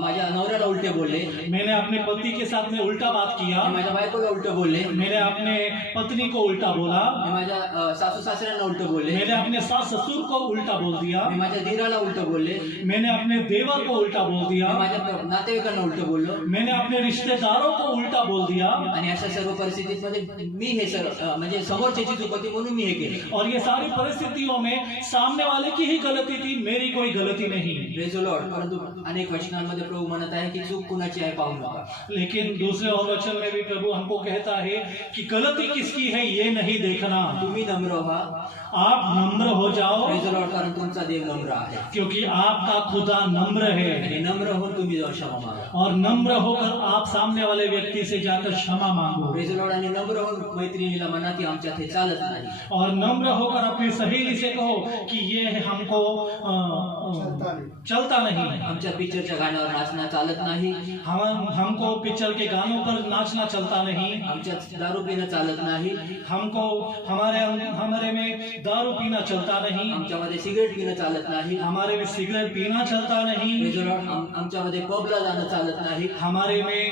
माझ्या नवऱ्याला उलटे बोलले, मैंने अपने पति के साथ में उल्टा बात किया, मी माझ्या बायकोला उलटं बोलले, मैंने अपने पत्नी को उल्टा बोला, मी माझ्या सासू सासऱ्यांना उलटं बोलले, मैंने अपने सास ससुर को उल्टा बोल दिया, मी माझ्या धीराला उलटं बोलले, मैंने अपने देवर को उल्टा बोल मी दिया, माझ्या नातेवाईकांना उलटं बोललो, मैंने अपने रिश्तेदारों को उल्टा बोल दिया, आणि अशा सर्व परिस्थितीमध्ये मी हे म्हणजे समोरच्याची चूक होती म्हणून मी हे केलं। और ये सारी परिस्थितियों में सामने वाले की ही गलती थी, मेरी कोई गलती नहीं। Praise the Lord. परंतु अनेक वचनांमध्ये प्रभू म्हणत आहे की चूक कुणाची आहे पाहू नका, लेकिन दूसरे और वचन में भी प्रभु हमको कहता है कि गलती किसकी है ये नहीं देखना, तुम्ही नम्र व्हा आप नम्र हो जाओ, Praise the Lord, कारण तुमचा देव नम्र आहे क्योंकि आपका खुदा नम्र है। आणि नम्र होऊन तुम्ही जाऊन क्षमा मागा. और नम्र होकर आप सामने वाले व्यक्ति से जाकर क्षमा मांगो। Praise the Lord, आणि नम्र होऊन मैत्रिणीला म्हणा की आमच्यात हे चालत नाही. और नम्र होकर अपनी सहेली से कहो कि ये हमको चलता नहीं। चलता नहीं, आमच्या पिक्चरच्या गाण्यावर नाचणं चालत नाही. हमको पिक्चर के गानों पर नाचना चलता नहीं, आमच्यात दारू पिणं चालत नाही. हमको हमारे में दारू पीना चलता नहीं, आमच्यामध्ये सिगरेट पिणं चालत नाही. हमारे में सिगरेट पीना चलता नहीं, Praise the Lord, आमच्यामध्ये पबला जाणं चालत नाही. हमारे में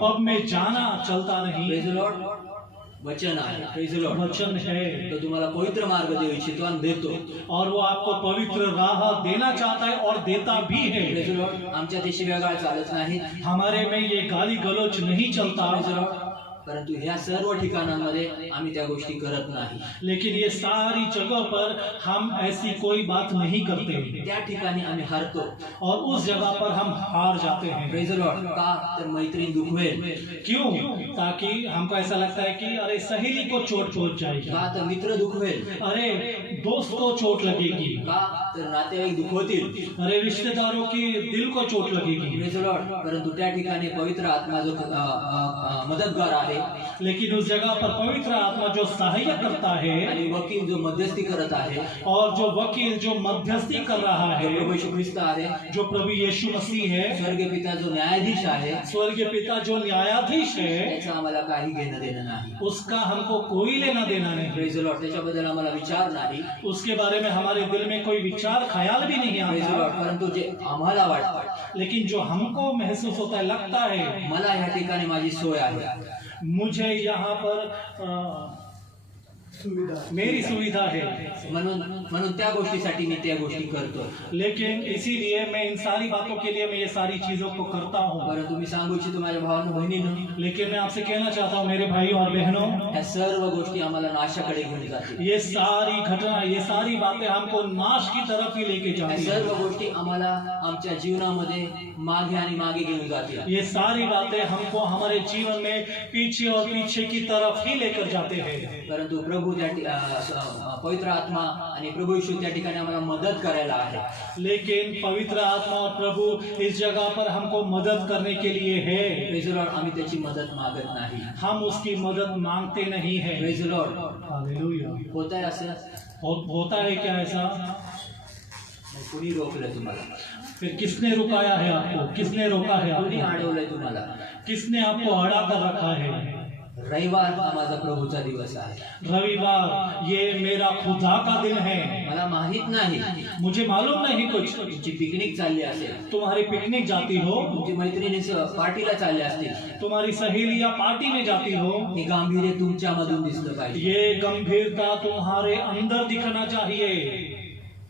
पब में जाना चलता नहीं। Praise the Lord, वचन आहे. Praise the Lord, वचन है तो तुम्हाला पवित्र मार्ग देऊ इच्छितो आणि देतो. और वो आपको पवित्र राह देना चाहता है और देता भी है। Praise the Lord, आमच्यात हे शिव्यागाळ चालत नाही. हमारे में ये गाली गलौच नहीं चलता, Praise the Lord, परंतु ह्या सर्व ठिकाणांमध्ये आम्ही त्या गोष्टी करत नाही. लेकिन ये सारी जगह पर हम ऐसी कोई बात नहीं करते त्या ठिकाणी आम्ही हरतो. और उस जगह पर हम हार जाते हैं। Praise the Lord, का तर मैत्रीण दुखवेल. क्यों? ताकि हमको ऐसा लगता है कि अरे सहेली को चोट पहुंच जाएगी, का तर मित्र दुखवेल. अरे दोस्त को चोट लगेगी, का तर नातेवाईक दुखवतील. अरे रिश्तेदारों की दिल को चोट लगेगी। Praise the Lord, परंतु त्या ठिकाणी पवित्र आत्मा जो मदतगार आहे लेकिन उस जगह पर पवित्र आत्मा जो सहायक करता है आणि वकील जो मध्यस्थी करत आहे, और जो वकील जो मध्यस्थी कर रहा जो है, प्रभू येशू ख्रिस्त आहे, जो प्रभु यीशु मसीह है, स्वर्गीय पिता जो न्यायाधीश आहे, स्वर्गीय पिता जो न्यायाधीश है, त्याचं आम्हाला काही घेणं देणं नाही. उसका हमको कोई लेना देना नहीं, Praise the Lord, त्याच्याबद्दल आम्हाला विचार नाही. उसके बारे में हमारे दिल में कोई विचार ख्याल भी नहीं Praise the Lord, आता। परंतु जे आम्हाला वाटतं, लेकिन जो हमको महसूस होता है, लगता है मला ह्या ठिकाणी माझी सोय आहे, मुझे यहाँ पर सुविधा मेरी सुविधा है, म्हणून त्या गोष्टीसाठी मी त्या गोष्टी करतो. लेकिन इसीलिए मैं इन सारी बातों के लिए मैं ये सारी चीजों को करता हूँ। परंतु मी सांगू इच्छितो माझ्या भावांनो बहिणींनो, लेकिन मैं आपसे कहना चाहता हूँ मेरे भाई और बहनों, ह्या सर्व गोष्टी आम्हाला नाशाकडे घेऊन जातील. ये सारी घटना, ये सारी बातें हमको नाश की तरफ ही लेके ह्या जाती सर्व है। गोष्टी आम्हाला आमच्या जीवनामध्ये मागे आणि मागे घेऊन जातील. ये सारी बातें हमको हमारे जीवन में पीछे और पीछे की तरफ ही लेकर जाते हैं। परंतु प्रभू पवित्र आत्मा आणि प्रभू येशू त्या ठिकाणी आम्हाला मदत करायला आहे. लेकिन पवित्र आत्मा और प्रभु इस जगह पर हमको मदद करने के लिए है। Praise the Lord, आम्ही त्याची मदत मागत नाही. हम उसकी मदद मांगते नहीं है। Praise the Lord, hallelujah. होत आहे असं होता है क्या ऐसा? नाही, कुणी रोखलं तुम्हाला? फिर किसने रुकाया है आपको? किसने रोका है कुणी आपको? अडवलंय तुम्हाला? किसने आपको अड़ा कर रखा है? रविवार हा माझा प्रभूचा दिवस आहे. रविवार ये मेरा खुदा का दिन है। मला माहित नाही मुझे मालूम नहीं कुछ। तुमची पिकनिक चालली असेल, तुम्हारी पिकनिक जाती हो, तुमची मैत्रिणी पार्टीला चालल्या असतील, तुम्हारी सहेलियां पार्टी में जाती हो, हे गांभीर्य तुमच्यामधून दिसलं पाहिजे. ये गंभीरता तुम्हारे अंदर दिखना चाहिए।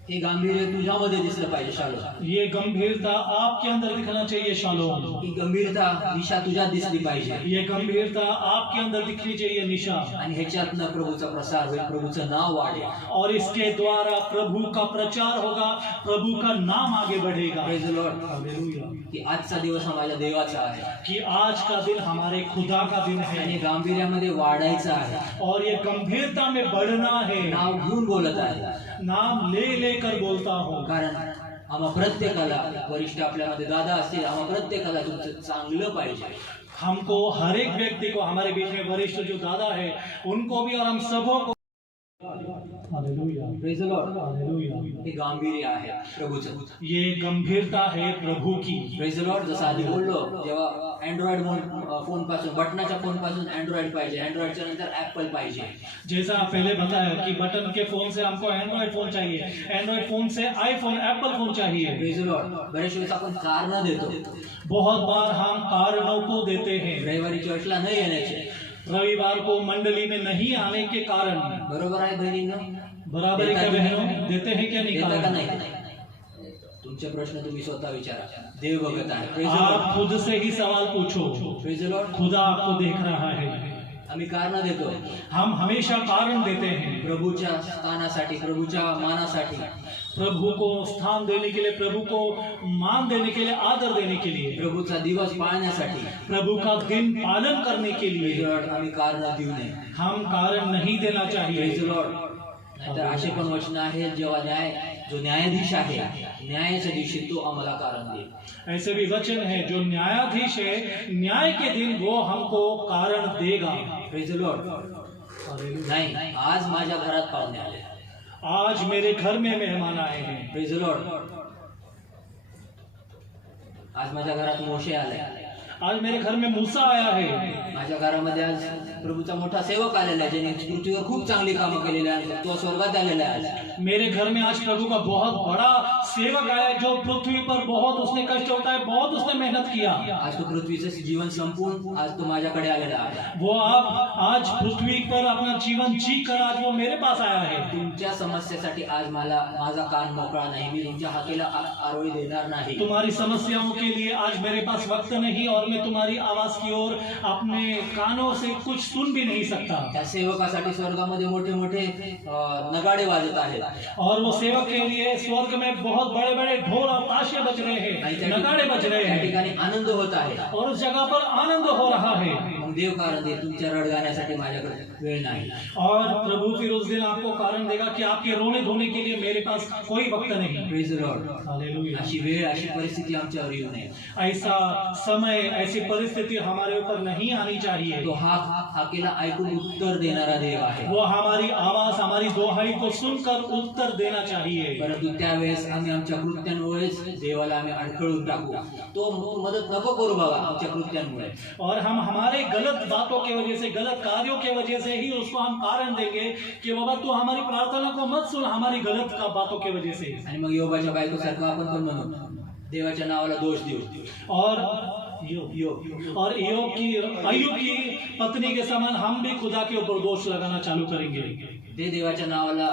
हे गांभीर्य तुझ्यामध्ये दिसलं पाहिजे. शालो, ये गंभीरता आपके अंदर दिखना चाहिए। शालोम, ही गंभीरता दिशा तुझ्यात दिसली पाहिजे. ये गंभीरता आपके अंदर दिखनी चाहिए निशा। आणि ह्याच्यातनं प्रभूचा प्रसार होईल, प्रभूचं नाव वाढेल. और इसके द्वारा प्रभु का प्रचार होगा, प्रभु का नाम आगे बढ़ेगा। Praise the Lord, hallelujah. की आजचा दिवस हा माझ्या देवाचा आहे कि आज का दिन हमारे खुदा का दिन आणि है गांभीर्यामध्ये वाढायचं आहे. और ये गंभीरता में बढ़ना है। नाव घेऊन बोलत आहे, नाम ले लेकर बोलता हूँ, कारण आम्हा प्रत्येकाला, वरिष्ठ आपल्यामध्ये दादा असतील, आम्हा प्रत्येकाला तुमचं चांगलं पाहिजे. हमको हर एक व्यक्ति को, हमारे बीच में वरिष्ठ जो दादा है उनको भी और हम सबों को। Hallelujah. Praise the Lord, hallelujah. हे गांभीर्य आहे प्रभूचं. ये गंभीरता है प्रभु की। Praise the Lord, जसं आधी बोललो, जेव्हा अँड्रॉइड फोन पासून, बटनाच्या फोन पासून अँड्रॉइड पाहिजे, अँड्रॉइडच्या नंतर ऍपल पाहिजे. जैसा पहले बताया कि बटन के फोन से हमको एंड्रॉइड फोन चाहिए, एंड्रॉइड फोन से आईफोन, एप्पल फोन चाहिए। Praise the Lord, बरेच वेळेस आपण कारणं देतो, बहुत बार हम कारणों को देते हैं। रविवारी चर्चला न येण्याचे. रविवार को मंडली में नहीं आने के कारण। बरोबर आहे बहिणींनो? बराबर है क्या बहनों? देते हैं क्या नहीं? देता का कारण नाही? तुमचे प्रश्न तुम्ही स्वतः विचारा. देव बघत आहे. Praise the Lord. आप खुद से ही सवाल पूछो। Praise the Lord. खुदा आपको देख रहा है। आम्ही कारणं देतो हम हमेशा कारण देते हैं प्रभूच्या स्थानासाठी, प्रभूच्या मानासाठी, प्रभु को स्थान देने के लिए, प्रभु को मान देने के लिए, आदर देने के लिए, प्रभूचा दिवस पाळण्यासाठी. प्रभु का दिन पालन करने के Praise the लिए Lord, आम्ही कारणं देऊ नये. हम कारण नहीं देना Praise चाहिए। the Lord. नाहीतर असे पण वचन आहे, जेव्हा जो न्यायाधीश आहे न्यायाच्या दिवशी तो आम्हाला कारण देईल. ऐसे भी वचन है, जो न्यायाधीश है न्याय के दिन वो हमको कारण देगा. Praise the Lord. नाही, आज माझ्या घरात पाहुणे आले. आज मेरे घर में मेहमान आए हैं. Praise the Lord. आज माझ्या घरात मोशे आले. आज मेरे घर में मूसा आया है. माझ्या घरामध्ये आज प्रभूचा मोठा सेवक आलेला आहे, ज्याने पृथ्वीवर खूप चांगली कामं केलेली आहेत. तो स्वर्गात आलेला आहे. मेरे घर में आज प्रभु का बहुत बड़ा सेवक आया है, जो पृथ्वी पर बहुत उसने कष्ट उठाए, बहुत उसने मेहनत किया. आज तो पृथ्वीचं जीवन संपून आज तो माझ्याकडे आलेला आहे. वो आप आज पृथ्वी पर अपना जीवन जी कर आज वो मेरे पास आया है. तुमच्या समस्येसाठी आज माझा कान मोकळा नाही. मी तुमच्या हाकेला आरोळी देणार नाही. तुम्हारी समस्याओं के लिए आज मेरे पास वक्त नहीं, और मैं तुम्हारी आवाज की ओर अपने कानों से कुछ सुन भी नहीं सकता. त्या सेवकासाठी स्वर्गामध्ये मोठे मोठे नगाडे वाजत आहेत. और वो सेवक के लिए स्वर्ग में बहुत बड़े बड़े ढोल और ताशे बज रहे हैं, नगाड़े बज रहे त्या हैं, ठिकाणी आनंद होत आहे. और उस जगह पर आनंद हो रहा है. मग देव कारण दे, तुमच्या रडगाण्यासाठी माझ्याकडे वेळ नाही. और प्रभु फिर उस दिन आपको कारण देगा कि आपके रोने धोने के लिए मेरे पास कोई वक्त नहीं. Praise the Lord. हालेलुया. अशी वेळ, अशी परिस्थिती आमच्यावर येऊ नये. ऐसा समय, ऐसी परिस्थिति हमारे ऊपर नहीं आनी चाहिए. तो हाकेला ऐकून उत्तर देणारा देव आहे. वो हमारी आवाज, हमारी दोहाई को सुनकर उत्तर देना चाहिए. परंतु त्यावेळेस आम्ही आमच्या कृत्यांमुळेच देवाला आम्ही अडखळून टाकू. तो मदत नको करू बाबा आमच्या कृत्यांमुळे. और हम हमारे गलत बातों की वजह से, गलत कार्यों की वजह से ही उसको हम कारण देंगे कि बाबा तू हमारी प्रार्थना को मत सुन, हमारी गलत बातों की वजह से. आणि मग योबाच्या बायकोसारखं आपण पण म्हणू, देवाच्या नावाला दोष देऊ. और अय्यूब की पत्नी के समान हम भी खुदा के ऊपर दोष लगाना चालू करेंगे. ते देवाच्या नावाला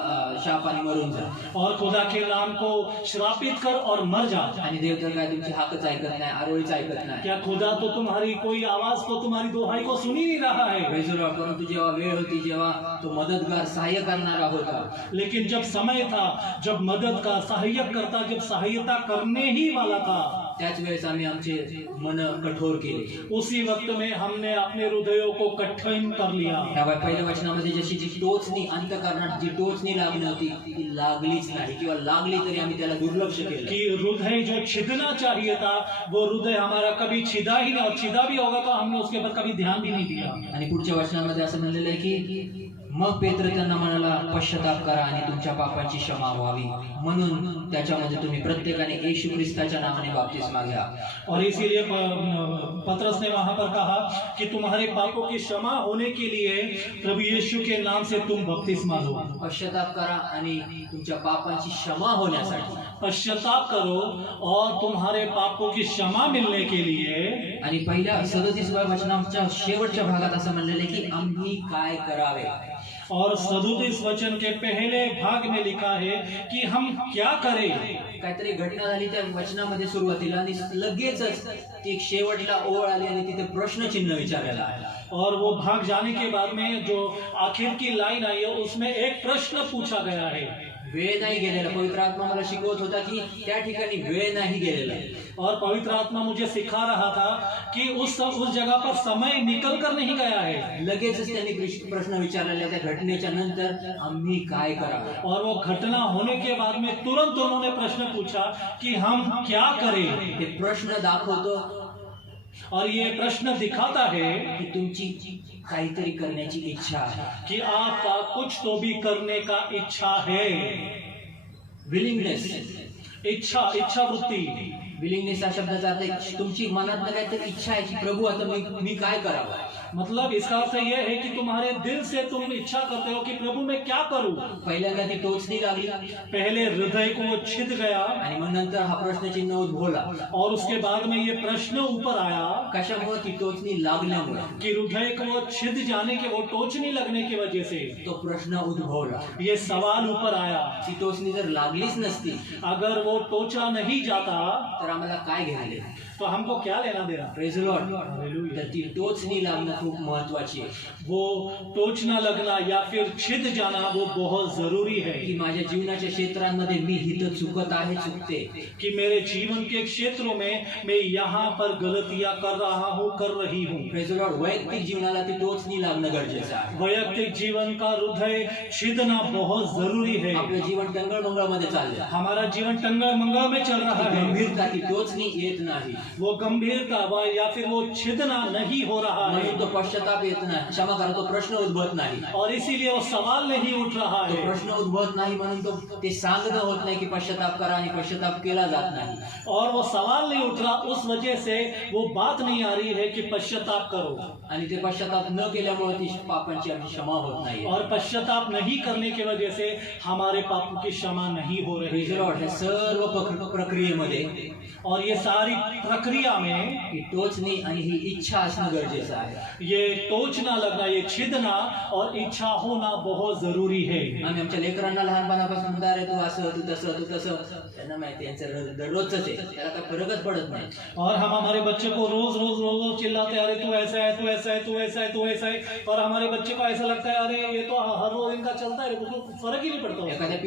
शाप आणि मरून जा. और खुदा के नाम को श्रापित कर और मर जा. आणि देव तर काय तुमची हाकच ऐकत नाही, आरोळीच ऐकत नाही. क्या खुदा तो तुम्हारी कोई आवाज को, तुम्हारी दोहाई को सुन ही नहीं रहा है. Praise the Lord. परंतु जेव्हा वेळ होती, जेव्हा तो मदतगार सहाय्य करणारा होता, लेकिन जब समय था, जब मदद का सहायक करता, जब सहायता करने ही वाला था, त्याच वेळेस आम्ही आमचे मन कठोर केले. उसी वक्त में हमने अपने हृदयों को कठिन कर लिया. त्या पहिल्या वचनामध्ये जशी जी टोचणी अंतःकरणात जी टोचणी लागली होती ती लागलीच नाही, किंवा लागली तरी आम्ही त्याला दुर्लक्ष केलं. कि हृदय जो छिदना चाहिए था, वो हृदय हमारा कभी छिदा ही नहीं, और छिदा भी होगा तो हमने उसके ऊपर कभी ध्यान भी नहीं दिया. आणि पुढच्या वचनामध्ये असं म्हणलेलं आहे की मग पेत्र त्यांना म्हणाला, पश्चाताप करा आणि तुमच्या पापांची क्षमा व्हावी, म्हणून त्याच्यामध्ये तुम्ही प्रत्येकाने येशू ख्रिस्ताच्या नावाने बपतिस्मा घ्या. और इसीलिए पतरस ने वहां पर कहा कि तुम्हारे पापों की क्षमा होने के लिए प्रभु यीशु के नाम से तुम बपतिस्मा लो. पश्चाताप करा आणि तुमच्या पापांची क्षमा होण्यासाठी. पश्चाताप करो और तुम्हारे पापों की क्षमा मिलने के लिए. आणि पहिल्या 37व्या वचनाच्या शेवटच्या भागात असं म्हणलेलं आहे की आम्ही काय करावे. और 37 वचन के पहले भाग में लिखा है कि हम क्या करें. काहीतरी घटना झाली त्या वचनामध्ये सुरुवातीला, आणि लगेचच ती शेवटला ओळ आली आणि तिथे प्रश्नचिन्ह विचारायला आला. और वो भाग जाने के बाद में जो आखिर की लाइन आई है, उसमें एक प्रश्न पूछा गया है. वेळ नाही गेलेला. पवित्र आत्मा मला शिकवत होता की त्या ठिकाणी वेळ नाही गेलेला. और पवित्र आत्मा मुझे सिखा रहा था कि उस जगह पर समय निकल कर नहीं गया है. लगेचच त्यांनी प्रश्न विचारलेला त्या घटनेच्या नंतर आम्ही काय करावे. और वो घटना होने के बाद में तुरंत उन्होंने प्रश्न पूछा कि हम क्या करें. हे प्रश्न दाखवतो और ये प्रश्न दिखाता है की तुमची काहीतरी करण्याची इच्छा आहे, कि आपका कुछ तो भी करने का इच्छा है. विलिंगनेस. इच्छा वृत्ती. विलिंगनेस हा शब्दाचा अर्थ आहे तुमची मनात काहीतरी इच्छा आहे की प्रभू आता मी काय करावं. मतलब इसका अर्थ यह है कि तुम्हारे दिल से तुम इच्छा करते हो कि प्रभु मैं क्या करूं. पहिल्यांदा ती टोचणी लागली, पहले हृदय को छिद गया, आणि मग नंतर हा प्रश्नचिन्ह उद्भवला. और उसके बाद में ये प्रश्न ऊपर आया. कशामुळे ती टोचणी लागल्यामुळे, कि हृदय को छिद जाने के, वो टोचनी लगने की वजह से तो प्रश्न उद्भवला. ये सवाल ऊपर आया. ती टोचणी जर लागलीच नसती, अगर वो को टोचा नहीं जाता तर आम्हाला काय घ्यायले? तो हमको क्या लेना देना? Praise Lord. हालेलुया. तर ती टोचणी लागणं खूप महत्वाची आहे, वो टोचना लगना या फिर छिद जाना वो बहुत जरूरी है की माझ्या जीवनाच्या क्षेत्रांमध्ये मी इथं चुकत आहे, चुकते. कि मेरे जीवन के क्षेत्रों में मैं यहाँ पर गलतियां कर रहा हूँ, कर रही हूँ. Praise Lord. वैयक्तिक जीवनाला ती टोचणी लागणं गरजेचं आहे. वैयक्तिक जीवन का हृदय छिदना बहुत जरूरी है. आपलं जीवन टंगळमंगळमध्ये चाललं, हमारा जीवन टंगल मंगल में चल रहा है, गंभीरता ती टोचणी येत नाही, वो गंभीरता या फिर वो छिदना नहीं हो रहा है, म्हणून तो पश्चाताप येत नाही, क्षमा करा, तो प्रश्न उद्भवत नाही. और इसीलिए वो सवाल नहीं उठ रहा तो है. प्रश्न उद्भवत नाही म्हणून तो ते सांगणं होत नाही की पश्चाताप करा आणि पश्चाताप केला जात नाही. और वो सवाल नहीं उठ रहा, उस वजह से वो बात नहीं आ रही है कि पश्चाताप करो. आणि ते पश्चाताप न केल्यामुळे ती पापांची आमची क्षमा होत नाही. और पश्चाताप नहीं करने की वजह से हमारे पापों की क्षमा नहीं हो रही प्रेज है. लॉर्ड. हे सर्व प्रक्रियेमध्ये और ये सारी प्रक्रिया में ही टोचणी आणि ही इच्छा असणं गरजेचं आहे. ये टोचना लगना, ये छिदना और इच्छा होना बहुत जरूरी है. आम्ही आमच्या लेकरांना लहानपणापासून म्हणतो, अरे तू असं, तू तसं, तू तसं. त्यांना माहिती आहे, यांचं दररोजच आहे, त्याला काही फरकच पडत नाही. और हम हमारे बच्चे को रोज रोज रोज रोज चिल्लाते हैं, अरे तू ऐसा है, तू ऐसा है, तू ऐसा है, तू ऐसा है. और हमारे बच्चे को ऐसा लगता है, अरे ये तो हर रोज इनका चलता है, उसको फर्क ही नहीं पड़ता. एखाद्या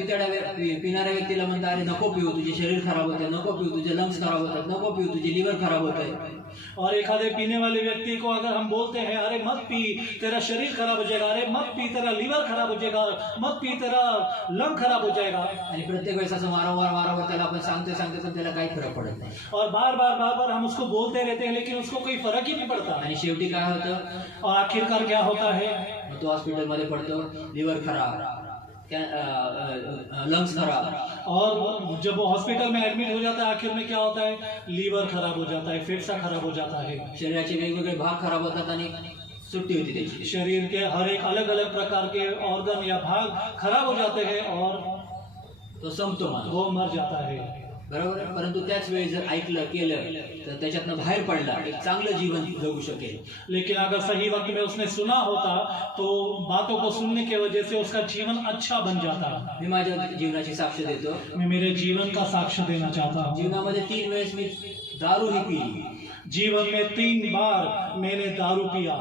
पिणाऱ्या व्यक्तीला म्हणता, अरे नको पिऊ, तुझे शरीर खराब होते, नको पिऊ, तुझे लंग्स खराब होतात, नको पिऊ, तुझे लिव्हर खराब होत आहे. और एक आधे पीने वाले व्यक्ति को अगर हम बोलते हैं, अरे मत पी, तेरा शरीर खराब हो जाएगा, अरे मत पी, तेरा लीवर खराब हो जाएगा, मत पी, तेरा लंग खराब हो जाएगा. आणि प्रत्येक वेळेस असं वारंवार त्याला आपण सांगते पण त्याला काही फरक पडत नाही. और बार बार हम उसको बोलते रहते हैं, लेकिन उसको कोई फर्क ही नहीं पड़ता. आणि शेवटी काय होतं, और आखिरकार क्या होता है, मग तो हॉस्पिटलमध्ये पडतो, लिव्हर खराब, लंग्स खराब. और जब वो हॉस्पिटल में एडमिट हो जाता है, आखिर में क्या होता है, लीवर खराब हो जाता है, फेफड़ा खराब हो जाता है, शरीराचे वेगवेगळे भाग खराब होतात आणि सुट्टी होती त्याची. शरीर के हर एक अलग अलग प्रकार के ऑर्गन या भाग खराब हो जाते हैं और तो संपतो माणूस, वो मर जाता है. बरोबर आहे. परंतु त्याच वेळी जर ऐकलं केलं तर त्याच्यातनं बाहेर पडला, एक चांगलं जीवन जगू शकेल. लेकिन अगर सही वक्त में उसने सुना होता तो बातों को सुनने की वजह से उसका जीवन अच्छा बन जाता. मी माझ्या जीवनाची साक्ष देतो. मैं मेरे जीवन का साक्ष्य देना चाहता हूँ. जीवनामध्ये 3 वेळेस मी दारू ही पिली जीवन में 3 बार मैंने दारू पिया.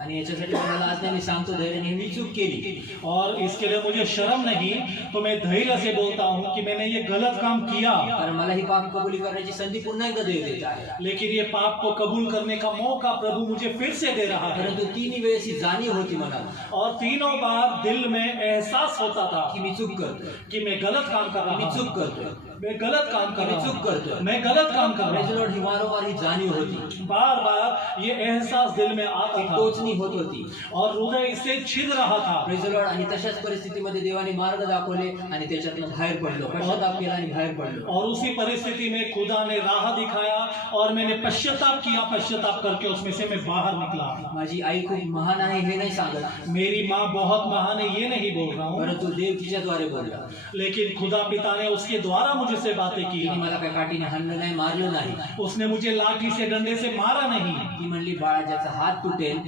आणि याच्यासाठी मला आज नाही, मी सांगतो धैर्याने, मी चूक केली. और इसके लिए मुझे शर्म नहीं, तो मैं धैर्य से बोलता हूँ कि मैंने ये गलत काम किया. कारण मला ही पाप कबुली करण्याची संधी पुन्हा एकदा देत आहे. लेकिन ये पाप को कबूल करने का मौका प्रभु मुझे फिर से दे रहा है. परंतु 3 वेळेस ही जाणीव होती मला और तीनों बार दिल में एहसास होता था की मी चूक करतो, कि मैं गलत काम कर मी रहा चूक हूँ, करतो, मैं गलत काम कर मी रहा चूक हूँ, करतो. मैं गलत काम कर प्रेज रहा लॉर्ड. ही वारंवार ही जाणीव होती, हूँ. बार बार ये एहसास दिल में आता ती था टोचणी होत होती. और हृदय इससे छिद रहा था. Praise Lord. आणि तशाच परिस्थितीमध्ये देवाने मार्ग दाखवले आणि त्याच्यातनं बाहेर पडलो, पश्चाताप केला आणि बाहेर पडलो. और उसी परिस्थिति में खुदा ने राह दिखाया और मैंने पश्चाताप किया. पश्चाताप करके उसमें से मैं बाहर निकला. माझी आई खूप महान आहे हे नाही सांगत, मेरी माँ बहुत महान है ये नहीं बोल रहा हूँ, परंतु देव तिच्याद्वारे बोलला. लेकिन खुदा पिता ने उसके द्वारा मुझसे बातें की. तिने मला काय काठीने हाणलं नाही, मारलं नाही. उसने मुझे लाठी से डंडे से मारा नहीं. ती म्हणली, बाळा ज्याचा हात तुटेल,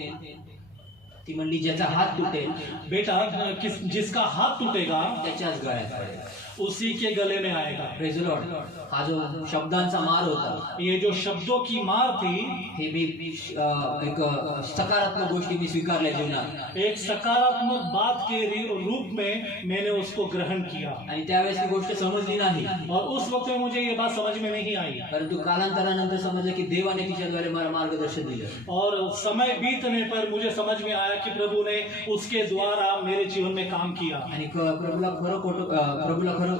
ती म्हणली ज्याचा हात तुटेल बेटा जिसका हाथ टूटेगा त्याच्याच गळ्यात पडेल. उसी के गले में आएगा. Praise Lord. हा जो शब्दांचा मार होता, ये जो शब्दों की मार थी, हे मी एक सकारात्मक गोष्टी मी स्वीकारल्या जीवनात. एक सकारात्मक बात के रूप में मैंने उसको ग्रहण किया. आणि त्यावेळेस ती गोष्ट समजली नाही, और उस वक्त में मुझे ये बात समझ में नहीं आई. परंतु कालांतरानंतर समजलं की देवाने तिच्याद्वारे मला मार्गदर्शन दिलं. और समय बीतने पर मुझे समझ में आया कि प्रभु ने उसके द्वारा मेरे जीवन में काम किया. आणि प्रभूला खरं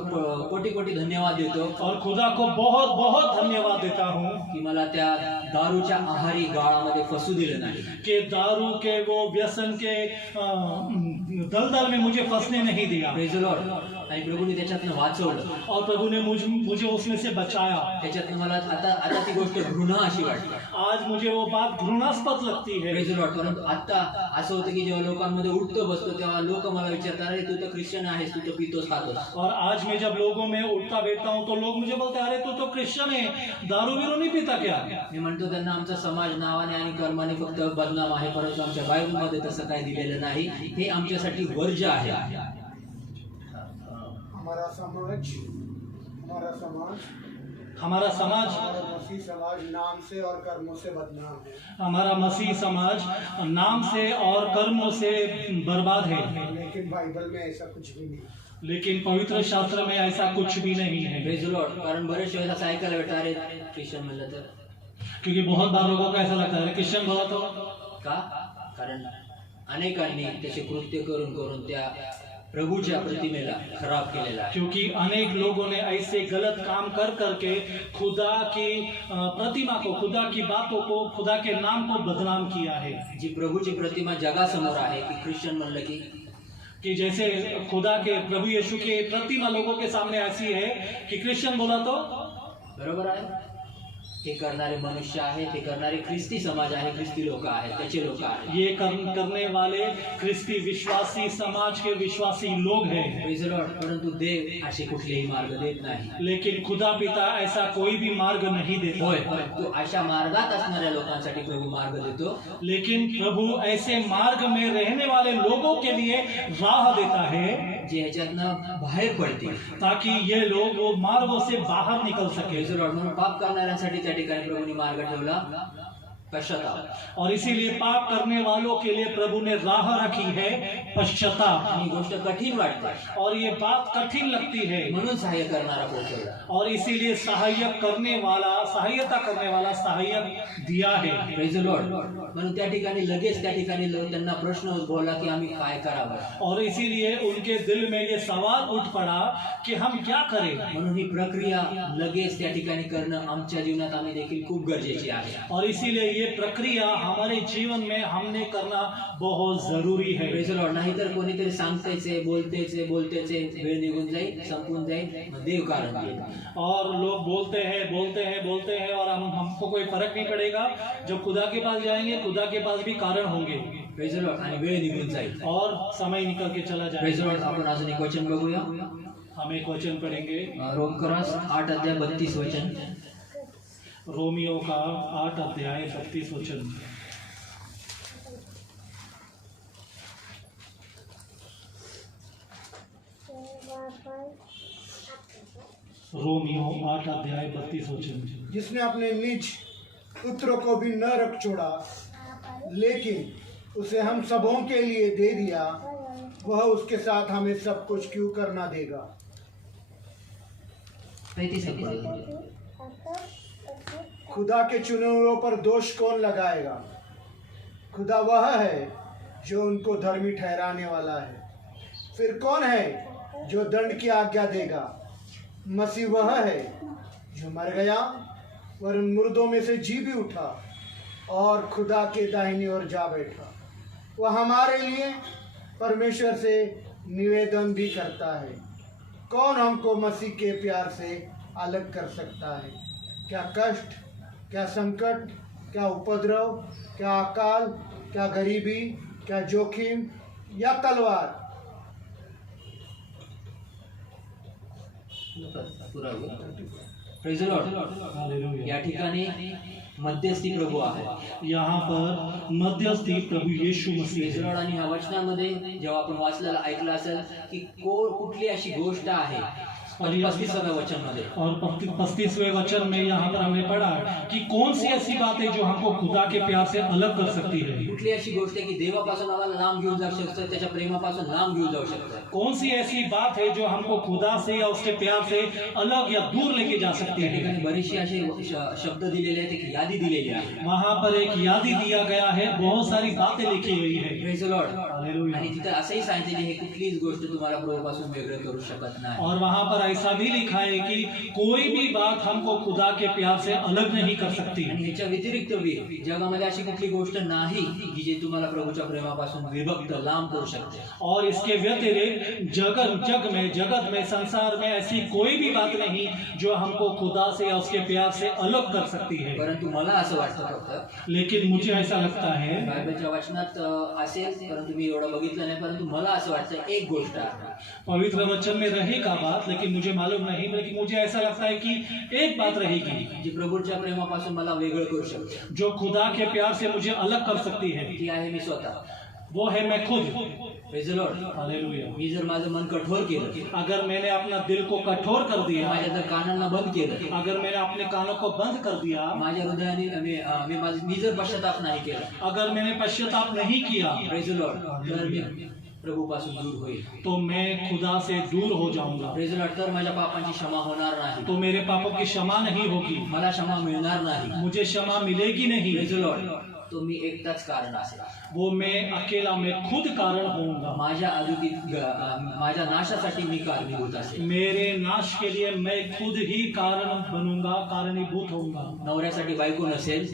कोटी कोटी धन्यवाद देतो और खुदा को बहुत बहुत धन्यवाद देता हूँ की मला त्या दारूच्या आहारी गाळामध्ये फसू दिलं नाही, कि दारू के वो व्यसन के दलदल में मुझे फंसने नहीं दिया. Praise Lord. आणि प्रभूने त्याच्यातनं वाचवलं, और प्रभु ने मुझे उसमें से बचाया. त्याच्यातनं मला आता ती गोष्ट घृणा अशी वाटते. आज मुझे वो बात घृणास्पद लगती है. Praise Lord. परंतु आता असं होतं की जेव्हा लोकांमध्ये उठतो बसतो तेव्हा लोक मला विचारतात, अरे तू तर ख्रिश्चन आहेस, तू तर पितोस खातोस. और आज मैं जब लोगों में उठता बैठता हूँ तो लोग मुझे बोलते हैं, अरे तू तो क्रिश्चियन है, दारू बिरू नहीं पीता क्या? मी म्हणतो त्यांना, आमचा समाज नावाने आणि कर्माने फक्त बदनाम आहे, परंतु आमच्या बायबलमध्ये तसं काही दिलेलं नाही. हे आमच्यासाठी वर्ज्य आहे. हमारा समाज हमारा समाज हमारा मसीह समाज नाम से और कर्मों से बदनाम है, हमारा मसीह समाज नाम से और कर्मों से बर्बाद है, लेकिन बाइबल में ऐसा कुछ भी नहीं। लेकिन पवित्र शास्त्र में ऐसा कुछ भी नहीं है। Praise the Lord. कारण बरेच वेळेला असं ऐकायला भेटतं, अरे ख्रिश्चन म्हणलं तर क्योंकि बहुत बार लोगों को ऐसा लगता है क्रिश्चियन बोला तो का, कारण अनेकांनी त्याचे कृत्य करून करून त्या प्रभूच्या प्रतिमेला खराब केलेला आहे। क्योंकि अनेक लोगों ने ऐसे गलत काम कर करके खुदा की प्रतिमा को, खुदा की बातों को, खुदा के नाम को बदनाम किया है। जी प्रभूची प्रतिमा जगासमोर आहे की ख्रिश्चन म्हणलं की जैसे खुदा के प्रभु यीशु की प्रतिमा लोगों के सामने ऐसी है कि क्रिश्चियन बोला तो बरोबर आहे। हे करणारे मनुष्य आहे, ते करणारे ख्रिस्ती समाज आहे, ख्रिस्ती लोक आहेत, त्याचे लोक आहेत। ये करने वाले ख्रिस्ती विश्वासी समाज के विश्वासी लोग हैं। Praise the Lord. परंतु देव असे कुठलेही मार्ग देत नाही। लेकिन खुदा पिता ऐसा कोई भी मार्ग नहीं देता। होय, परंतु अशा मार्गात असणाऱ्या लोकांसाठी प्रभू मार्ग देतो। लेकिन प्रभु ऐसे मार्ग में रहने वाले लोगों के लिए राह देता है, जे ह्याच्यातनं बाहेर पडतील, ताकि ये लोग वो मार्गों से बाहर निकल सके। Praise the Lord. म्हणून पाप करणाऱ्यांसाठी त्या ठिकाणी प्रभूने मार्ग ठेवला पश्चाताप, और इसीलिए पाप करने वालों के लिए प्रभु ने राह रखी है पश्चाताप। ही गोष्ट कठीण वाटते और ये बात कठिन लगती है, म्हणून सहाय्य करणारा पोहोचवला। और इसीलिए सहायता करने वाला सहायक दिया है। Praise the Lord. म्हणून त्या ठिकाणी लगेच त्या ठिकाणी त्यांना प्रश्न उद्भवला की आम्ही काय करावं, और इसीलिए उनके दिल में ये सवाल उठ पड़ा कि हम क्या करें। म्हणून ही प्रक्रिया लगेच त्या ठिकाणी करणं आमच्या जीवनात आम्ही देखील खूप गरजेची आहे। और इसीलिए ये प्रक्रिया हमारे जीवन में हमने करना बहुत जरूरी है। Praise the Lord. नाहीतर कोणीतरी सांगतेच आहे, बोलतेच आहे, वेळ निघून जाईल, संपून जाईल, मग देव कारण देईल। और लोग बोलते हैं और हमको कोई फर्क नहीं पड़ेगा। जब खुदा के पास जाएंगे, खुदा के पास भी कारण होंगे। Praise the Lord. आणि वेळ निघून जाईल और समय निकल के चला Praise the जाएगा। Lord. आपण अजून एक वचन बघूया, हम एक वचन पढ़ेंगे, रोमकरास 8 अध्याय 32 वचन। रोमियो का 8 अध्याय 32 वचन। रोमियो 8 अध्याय 32 वचन। जिसने अपने निज पुत्र को भी न रख छोड़ा, लेकिन उसे हम सबों के लिए दे दिया, वह उसके साथ हमें सब कुछ क्यों करना देगा। 35 पद। खुदा के चुने हुओं पर दोष कौन लगाएगा। खुदा वह है जो उनको धर्मी ठहराने वाला है। फिर कौन है जो दंड की आज्ञा देगा। मसीह वह है जो मर गया और उन मुर्दों में से जी भी उठा और खुदा के दाहिनी ओर जा बैठा। वह हमारे लिए परमेश्वर से निवेदन भी करता है। कौन हमको मसीह के प्यार से अलग कर सकता है। क्या कष्ट, क्या संकट, क्या उपद्रव, क्या अकाल, क्या गरीबी, क्या जोखिम या तलवार। Praise the Lord. हालेलुया। या ठिकाणी मध्यस्थी प्रभू आहे। यहाँ पर मध्यस्थी प्रभु यीशु मसीह Praise the है। Lord. आणि ह्या वचनामध्ये जेव्हा आपण वाचलेलं ऐकलं असेल की कुठली अशी गोष्ट आहे, और ये 35वें वचन मध्ये, और 35वें वचन में यहाँ पर हमने पढ़ा कि कौन सी ऐसी बात है जो हमको खुदा के प्यार से अलग कर सकती है। कुठली अशी गोष्ट आहे की देवापासून आम्हाला लांब घेऊन जाऊ शकतं, त्याच्या प्रेमापासून लांब घेऊन जाऊ शकतं। कौन सी ऐसी बात है जो हमको खुदा से या उसके प्यार से अलग या दूर लेके जा सकती त्या है। ठिकाणी बरेचसे असे शब्द दिलेले आहेत, एक यादी दिलेली आहे। वहाँ पर एक यादी दिया गया है, बहुत सारी बातें लिखी हुई है। Praise the Lord. हालेलुया। आणि तिथं असंही सांगितले की हे कुठलीच गोष्ट तुम्हाला प्रभूपासून वेगळं करू शकत नाही। और वहाँ पर ऐसा भी लिखा है कि कोई भी बात हमको खुदा के प्यार से अलग नहीं कर सकती। आणि ह्याच्या व्यतिरिक्त बी जगामध्ये अशी कुठली गोष्ट नाही की जे तुम्हाला प्रभूच्या प्रेमापासून विभक्त लांब करू शकते। और इसके व्यतिरिक्त जगत में संसार में ऐसी कोई भी बात नहीं जो हमको खुदा से या उसके प्यार से अलग कर सकती है। परंतु मला असं वाटतं फक्त लेकिन मुझे ऐसा लगता है, बायबलच्या वचनात असेल, परंतु मी एवढं बघितलं नाही, परंतु मला असं वाटतं एक गोष्ट आहे, पवित्र वचन में रहेगा बात, लेकिन मुझे मालूम नहीं, लेकिन मुझे ऐसा लगता है कि एक बात रहेगी जी प्रभूच्या प्रेमापासून मला वेगळं करू शकते, जो खुदा के प्यार से मुझे अलग कर सकती है। ती आहे मी स्वतः। वो है मैं खुद। Praise the Lord. हालेलुया। मी जर माझं मन कठोर केलं, अगर मैंने अपना दिल को कठोर कर दिया, माझ्या जर कानांना बंद केलं, अगर मैंने अपने कानों को बंद कर दिया, माझ्या हृदयाने मी जर पश्चाताप नाही केला, अगर मैंने पश्चाताप नहीं किया, Praise the Lord, तर मी प्रभूपासून दूर होईल. तो मैं खुदा से दूर हो जाऊंगा, Praise the Lord, तर माझ्या पापांची क्षमा होणार नाही, तो मेरे पापों की क्षमा नहीं होगी, मला क्षमा मिळणार नाही. मुझे क्षमा मिलेगी नहीं, Praise the Lord, तो मी एकटाच कारण असेल. वो मैं अकेला, मैं खुद कारण होऊंगा, माझ्या नाशासाठी मी कारणीभूत असेल. मेरे नाश के लिए मैं खुद ही कारण बनूंगा, कारणीभूत होऊंगा. नवऱ्यासाठी बायको नसेल,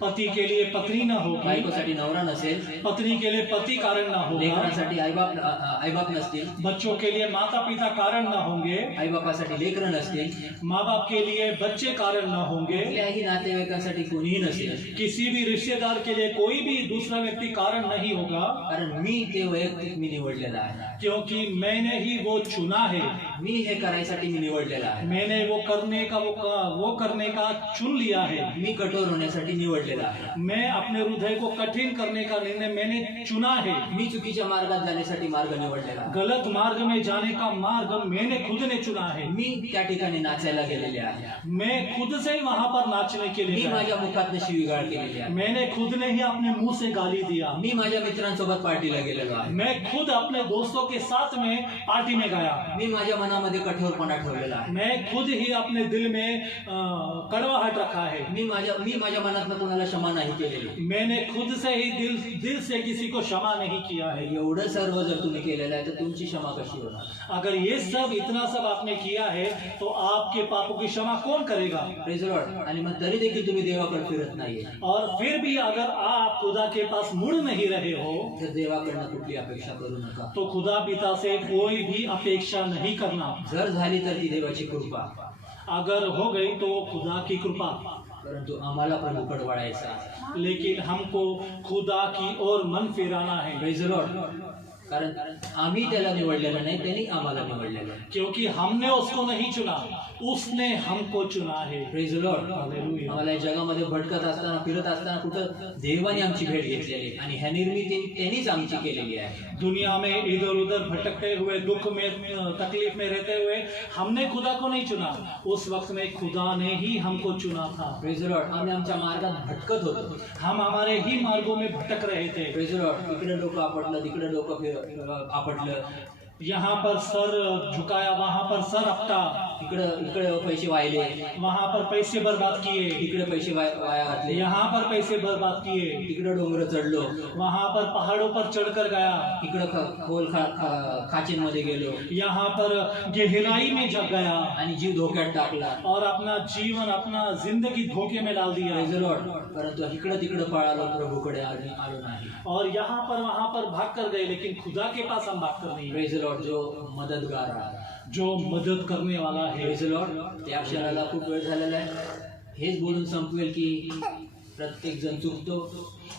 पति के लिए पत्नी न होगी, बायकोसाठी नवरा नसेल, पत्नी के लिए पति कारण न होगा, लेकरांसाठी आईबाप नसतील, बच्चों के लिए माता पिता कारण न होंगे, आईबापासाठी लेकरं नसतील, माँ बाप के लिए बच्चे कारण न होंगे, कुठल्याही नातेवाईकांसाठी कोणीही नसेल, किसी भी रिश्तेदार के लिए कोई भी दूसरा व्यक्ति कारण नहीं होगा, कारण मी ते वैयक्तिक मी निवडलेलं आहे. क्योंकि मैंने ही वो चुना है, मी हे करायसाठी मी निवडलेलं आहे. मैंने वो करने का चुन लिया है, मी कठोर होण्यासाठी निवडलेलं आहे. मैं अपने हृदय को कठिन करने का निर्णय मैंने चुना है, मी चुकीच्या मार्गात जाण्यासाठी मार्ग निवडलेला आहे. गलत मार्ग में जाने का मार्ग मैंने खुद ने चुना है, मी त्या ठिकाणी नाचायला गेलेले आहे. मैं खुद से ही वहां पर नाचने के मी लिए गया, माझ्या मुखात शिवीगाळ केलेली आहे. मैंने खुद ने ही अपने मुंह से गाली दिया, मी माझ्या मित्रांसोबत पार्टीला गेलेलो आहे. मैं खुद अपने दोस्तों के साथ में पार्टी में गया, मी माझ्या मनामध्ये कठोरपणा ठेवलेला आहे. मैं खुद ही अपने दिल में कड़वाहट रखा है, मी माझ्या मनात कोणाला क्षमा नाही केलेली. मैंने खुद से ही दिल से किसी को क्षमा नहीं किया है. एवढं सर्व जर तुम्ही केलेलं आहे तर तुमची क्षमा कशी होणार? अगर ये सब इतना सब आपने किया है तो आपके पापों की क्षमा कौन करेगा? Praise the Lord. आणि मग तरी देखील तुम्ही देवाकडे फिरत नाहीये, और फिर भी अगर आप खुदा के पास मुड़ नहीं रहे हो तर देवाकडनं कुठली अपेक्षा करू नका. तो खुदा पिता से कोई भी अपेक्षा नहीं करना. जर झाली तर ती देवाची कृपा, अगर हो गई तो वो खुदा की कृपा, परंतु आम्हाला प्रभूकडे वळायचं आहे. लेकिन हमको खुदा की ओर मन फिराना है. Praise the Lord. कारण आम्ही त्याला निवडलेलं नाही, त्यांनी आम्हाला निवडलेलं आहे. क्योंकि हमने उसको नहीं चुना, उसने हमको चुना है. Praise the Lord. हालेलुया. आम्हाला या जगामध्ये भटकत असताना फिरत असताना कुठं देवाने आमची भेट घेतलेली आणि ह्या निर्मिती त्यांनीच आमची केलेली आहे. दुनिया में इधर उधर भटकते हुए, दुख में तकलीफ में रहते हुए हमने खुदा को नहीं चुना, उस वक्त में खुदा ने ही हमको चुना था. Praise the Lord. आम्ही आमच्या मार्गात भटकत होतो. हम हमारे ही मार्गों में भटक रहे थे. Praise the Lord. इकडे डोकं आपटलं, तिकडे डोकं आपटलं, यहाँ पर सर झुकाया, वहाँ पर सर अपटा, इकडे पैसे वाहिले, वहाँ पर पैसे बर्बाद किए, इकडे पैसे वाया घातले, यहाँ पर पैसे बर्बाद किए, इकडे डोंगर चढलो, वहाँ पर पहाड़ों पर चढ़कर गया, इकडे खोल खाचींमध्ये गेलो, यहाँ पर गहराई में जग गया आणि जीव धोक्यात टाकला. और अपना जीवन, अपना जिंदगी धोखे में डाल दिया. Praise the Lord. परंतु इकडे तिकडे पळालो, प्रभूकडे आलो नाही. और यहाँ पर वहाँ पर भाग कर गए, लेकिन खुदा के पास हम भाग कर नहीं. Praise the Lord. जो मदतगार आहे, जो मदद करने वाला है. Praise the Lord. त्या क्षणाला खूप वेळ झालेला आहे. हेच बोलून संपवेल की प्रत्येक जण चुकतो.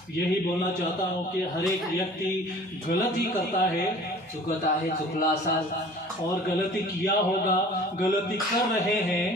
यही बोलना चाहता हूँ कि हर एक व्यक्ति गलत ही करता है, चुकत आहे, चुकला असाल और गलती किया होगा, गलती कर रहे हैं,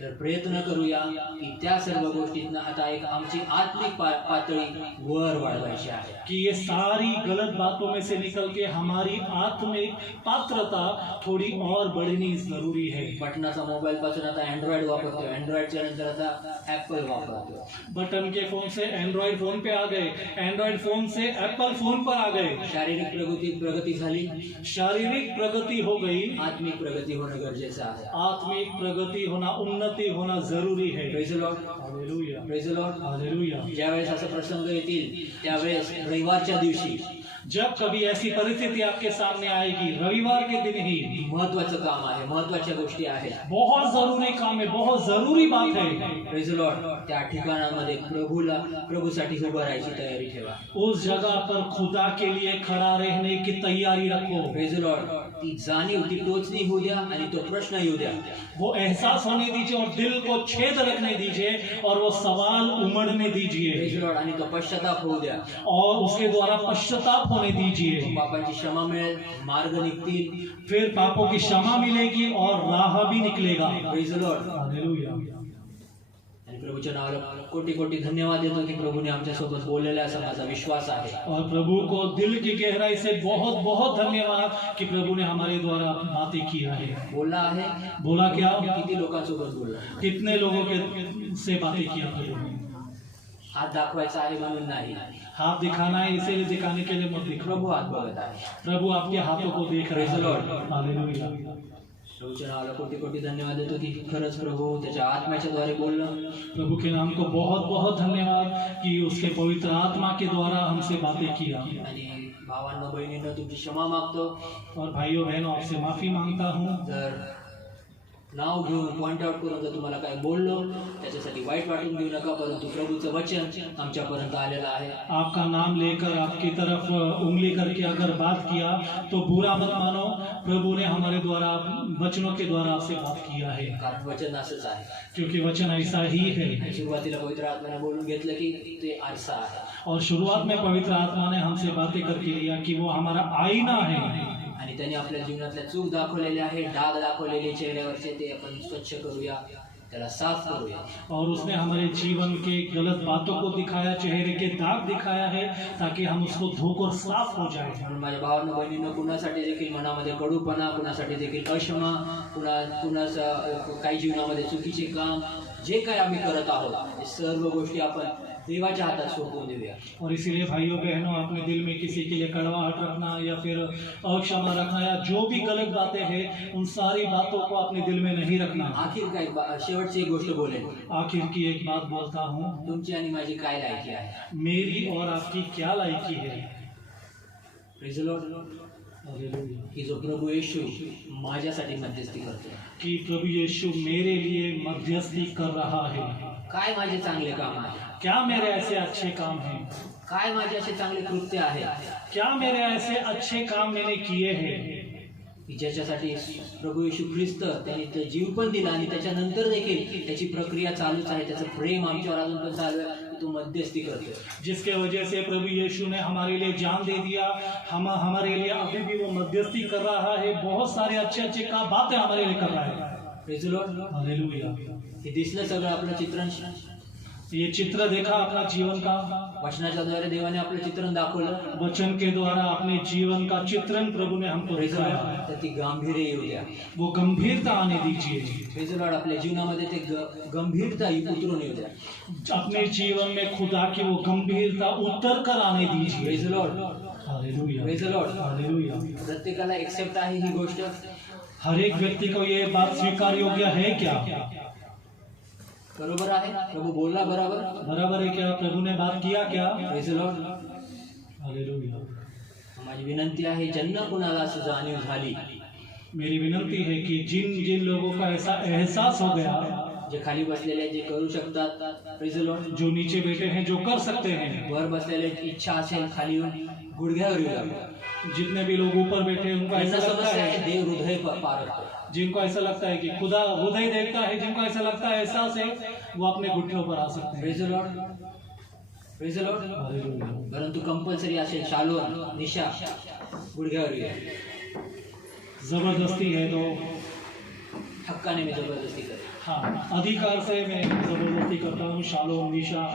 तर प्रयत्न करूया की त्या सर्व गोष्टींना आता एक आमची आत्मिक पातळी वर वाढवायची आहे. कि ये सारी गलत बातों में से निकल के हमारी आत्मिक पात्रता थोड़ी और बढ़नी जरूरी है. बटनाचा मोबाईल पासून आता अँड्रॉइड वापरतो, अँड्रॉइडच्या नंतर आता ऍपल वापरतो. बटन के फोन से एंड्रॉइड फोन पे आ गए, एंड्रॉइड फोन से एप्पल फोन पर आ गए. शारीरिक प्रगती झाली, शारीरिक प्रगति हो गई, आत्मिक प्रगती होणं गरजेचं आहे. आत्मिक प्रगति होना, उन्नति होना जरूरी है. Praise the Lord. Hallelujah. Praise the Lord. Hallelujah. ज्यावेळेस असे प्रसंग येतील त्यावेळेस रविवारच्या दिवशी जब कभी ऐसी परिस्थिति आपके सामने आएगी, रविवार के दिन ही महत्वाचं काम आहे, महत्वाच्या गोष्टी आहेत, बहुत जरूरी काम है, बहुत जरूरी बात है. Praise the Lord. त्या ठिकाणामध्ये प्रभूसाठी उभं राहायची तयारी ठेवा. उस जगह पर खुदा के लिए खड़ा रहने की तैयारी रखो. Praise the Lord. ती जाणीव, ती टोचणी होऊ द्या आणि तो प्रश्न येऊ द्या. वो एहसास होने दीजिए और दिल को छेद रखने दीजिए और वो सवाल उमड़ने दीजिए. Praise the Lord. आणि तो पश्चाताप होऊ द्या. और उसके द्वारा पश्चाताप होने दीजिए. पापाची क्षमा मिळेल, मार्ग निघतील. फिर पापों की क्षमा मिलेगी और राह भी निकलेगा. Praise the Lord. हालेलुया. आणि प्रभूच्या नावाला कोटी कोटी धन्यवाद देतो की प्रभूने आमच्यासोबत बोललेला असा माझा विश्वास आहे. और प्रभु को दिल की गहराई से बहुत बहुत धन्यवाद कि प्रभु ने हमारे द्वारा बातें किया है. बोलला आहे. बोला क्या? किती लोकांसोबत बोलला. कितने लोगों के से बातें किया प्रभु ने. हात दाखवायचा आहे म्हणून नाही. हाथ दिखाना है इसीलिए दिखाने के लिए मत दिखो. प्रभू हात बघत आहे. प्रभु आपके हाथों को देख रहे Praise the Lord. हैं. हालेलुया. प्रभूच्या नावाला कोटी कोटी धन्यवाद देतो की खरंच प्रभू त्याच्या आत्म्याच्या द्वारे बोललं. प्रभु के नाम को बहुत बहुत धन्यवाद कि उसके पवित्र आत्मा के द्वारा हमसे बातें किया. आणि भावांनो बहिणींनो तुमची क्षमा मागतो. और भाइयों बहनों आपसे माफी मांगता हूँ. जर नाव घेऊन पॉइंट आउट करून जर तुम्हाला काय बोललो त्याच्यासाठी वाईट वाटून घेऊ नका, परंतु प्रभूचं वचन आमच्यापर्यंत आलेलं आहे. आपका नाम लेकर आपकी तरफ उंगली करके अगर बात किया तो बुरा मत मानो. प्रभु ने हमारे द्वारा वचनों के द्वारा आपसे बात किया है, कारण वचन असंच आहे. क्योंकि वचन ऐसा ही है. सुरुवातीला पवित्र आत्म्याने बोलून घेतलं की ते आरसा आहे. और शुरुआत में पवित्र आत्मा ने हमसे बातें करके लिया कि वो हमारा आईना है. आणि त्यांनी आपल्या जीवनातल्या चूक दाखवलेले आहे, डाग दाखवलेले चेहऱ्यावरचे ते आपण स्वच्छ करूया, त्याला साफ करूया. और उसने हमारे जीवन के गलत बातों को दिखाया, चेहरे के दाग दिखाया है, ताकि हम उसको धोकर साफ हो जाए. म्हणून माझ्या भावांनो बहिणींनो कुणासाठी देखील मनामध्ये कडूपणा, कुणासाठी देखील अक्षमा, कुणाचं काही जीवनामध्ये चुकीचे काम जे काही आम्ही करत आहोत हे सर्व गोष्टी आपण देवाच्या हातात सोपवून देऊया. और इसीलिए भाइयों बहनों अपने दिल में किसी के लिए कड़वाहट रखना या फिर अक्षमा रखना या जो भी गलत बातें हैं उन सारी बातों को अपने दिल में नहीं रखना. आखिर काय शेवटची एक गोष्ट बोलेन. आखिर की एक बात बोलता हूँ. तुमची आणि माझी काय लायकी आहे. मेरी और आपकी क्या लायकी है. Praise the Lord. हालेलुया. की जो प्रभू येशू माझ्यासाठी मध्यस्थी करतो. कि प्रभु यीशु मेरे लिए मध्यस्थी कर रहा है. काय माझे चांगले काम आहे. क्या मेरे ऐसे अच्छे काम हैं. काय माझे असे चांगले कृत्य आहे क्या मेरे ऐसे अच्छे काम मैंने किए हैं की ज्याच्यासाठी प्रभू येशू ख्रिस्त त्यांनी ते जीव पण दिला आणि त्याच्यानंतर देखील त्याची प्रक्रिया चालूच आहे. त्याचं प्रेम आमच्यावर अजून पण चालू आहे. तो मध्यस्थी करतो. जिसके वजह से प्रभु यीशु ने हमारे लिए जान दे दिया. हम हमारे लिए अभी भी वो मध्यस्थी कर रहा है. बहुत सारे अच्छे अच्छे काम बातें हमारे लिए कर रहा है. Praise the Lord. हालेलुया. हे दिसलं सगळं आपलं चित्रण. ये चित्र देखा अपना जीवन का. वचनाच्या द्वारे देवाने आपलं चित्रण दाखवलं. वचन के द्वारा अपने जीवन का चित्रण प्रभु ने हमको प्रेज द दिखाया. लॉर्ड. तर ती गांभीर्य येऊ द्या. वो गंभीरता आने दीजिए. Praise the Lord. आपल्या जीवनामध्ये ते गंभीरता उतरून येऊ द्या. अपने जीवन में खुदा की वो गंभीरता उतर कर आने दीजिए. Praise the Lord. Hallelujah. Praise the Lord. Hallelujah. प्रत्येकाला एक्सेप्ट आहे ही गोष्ट. हर एक व्यक्ति को ये बात स्वीकार योग्य है क्या. बरोबर आहे. प्रभू बोलला बरोबर. बराबर है क्या. प्रभु ने बात किया क्या. Praise the Lord. हालेलुया. माझी विनंती आहे ज्यांना कुणाला असं जाणीव झाली, मेरी विनंती है कि जिन जिन लोगों का ऐसा एहसास हो गया, जे खाली बसलेले जे करू शकतात, प्रेज द लॉर्ड, जो नीचे बैठे हैं जो कर सकते हैं, वर बसलेले इच्छा असेल खाली येऊन गुडघ्यावर येऊ लागले. जितने भी लोग ऊपर बैठे हैं उनको ऐसा त्यांना लगता समस्या आहे है, देव हृदय पारखतो. जिनको ऐसा लगता है कि खुदा हृदय देखता है, जिनको ऐसा लगता है एहसास है, वो अपने घुटनों पर आ सकते हैं. Praise the Lord. Praise the Lord. Hallelujah. परंतु कंपल्सरी असेल शालोन निशा गुडघ्यावर येऊ. जबरदस्ती है तो हक्काने मी जबरदस्ती करेन. हाँ, अधिकार से मैं जबरदस्ती करता हूँ. शालोम निशा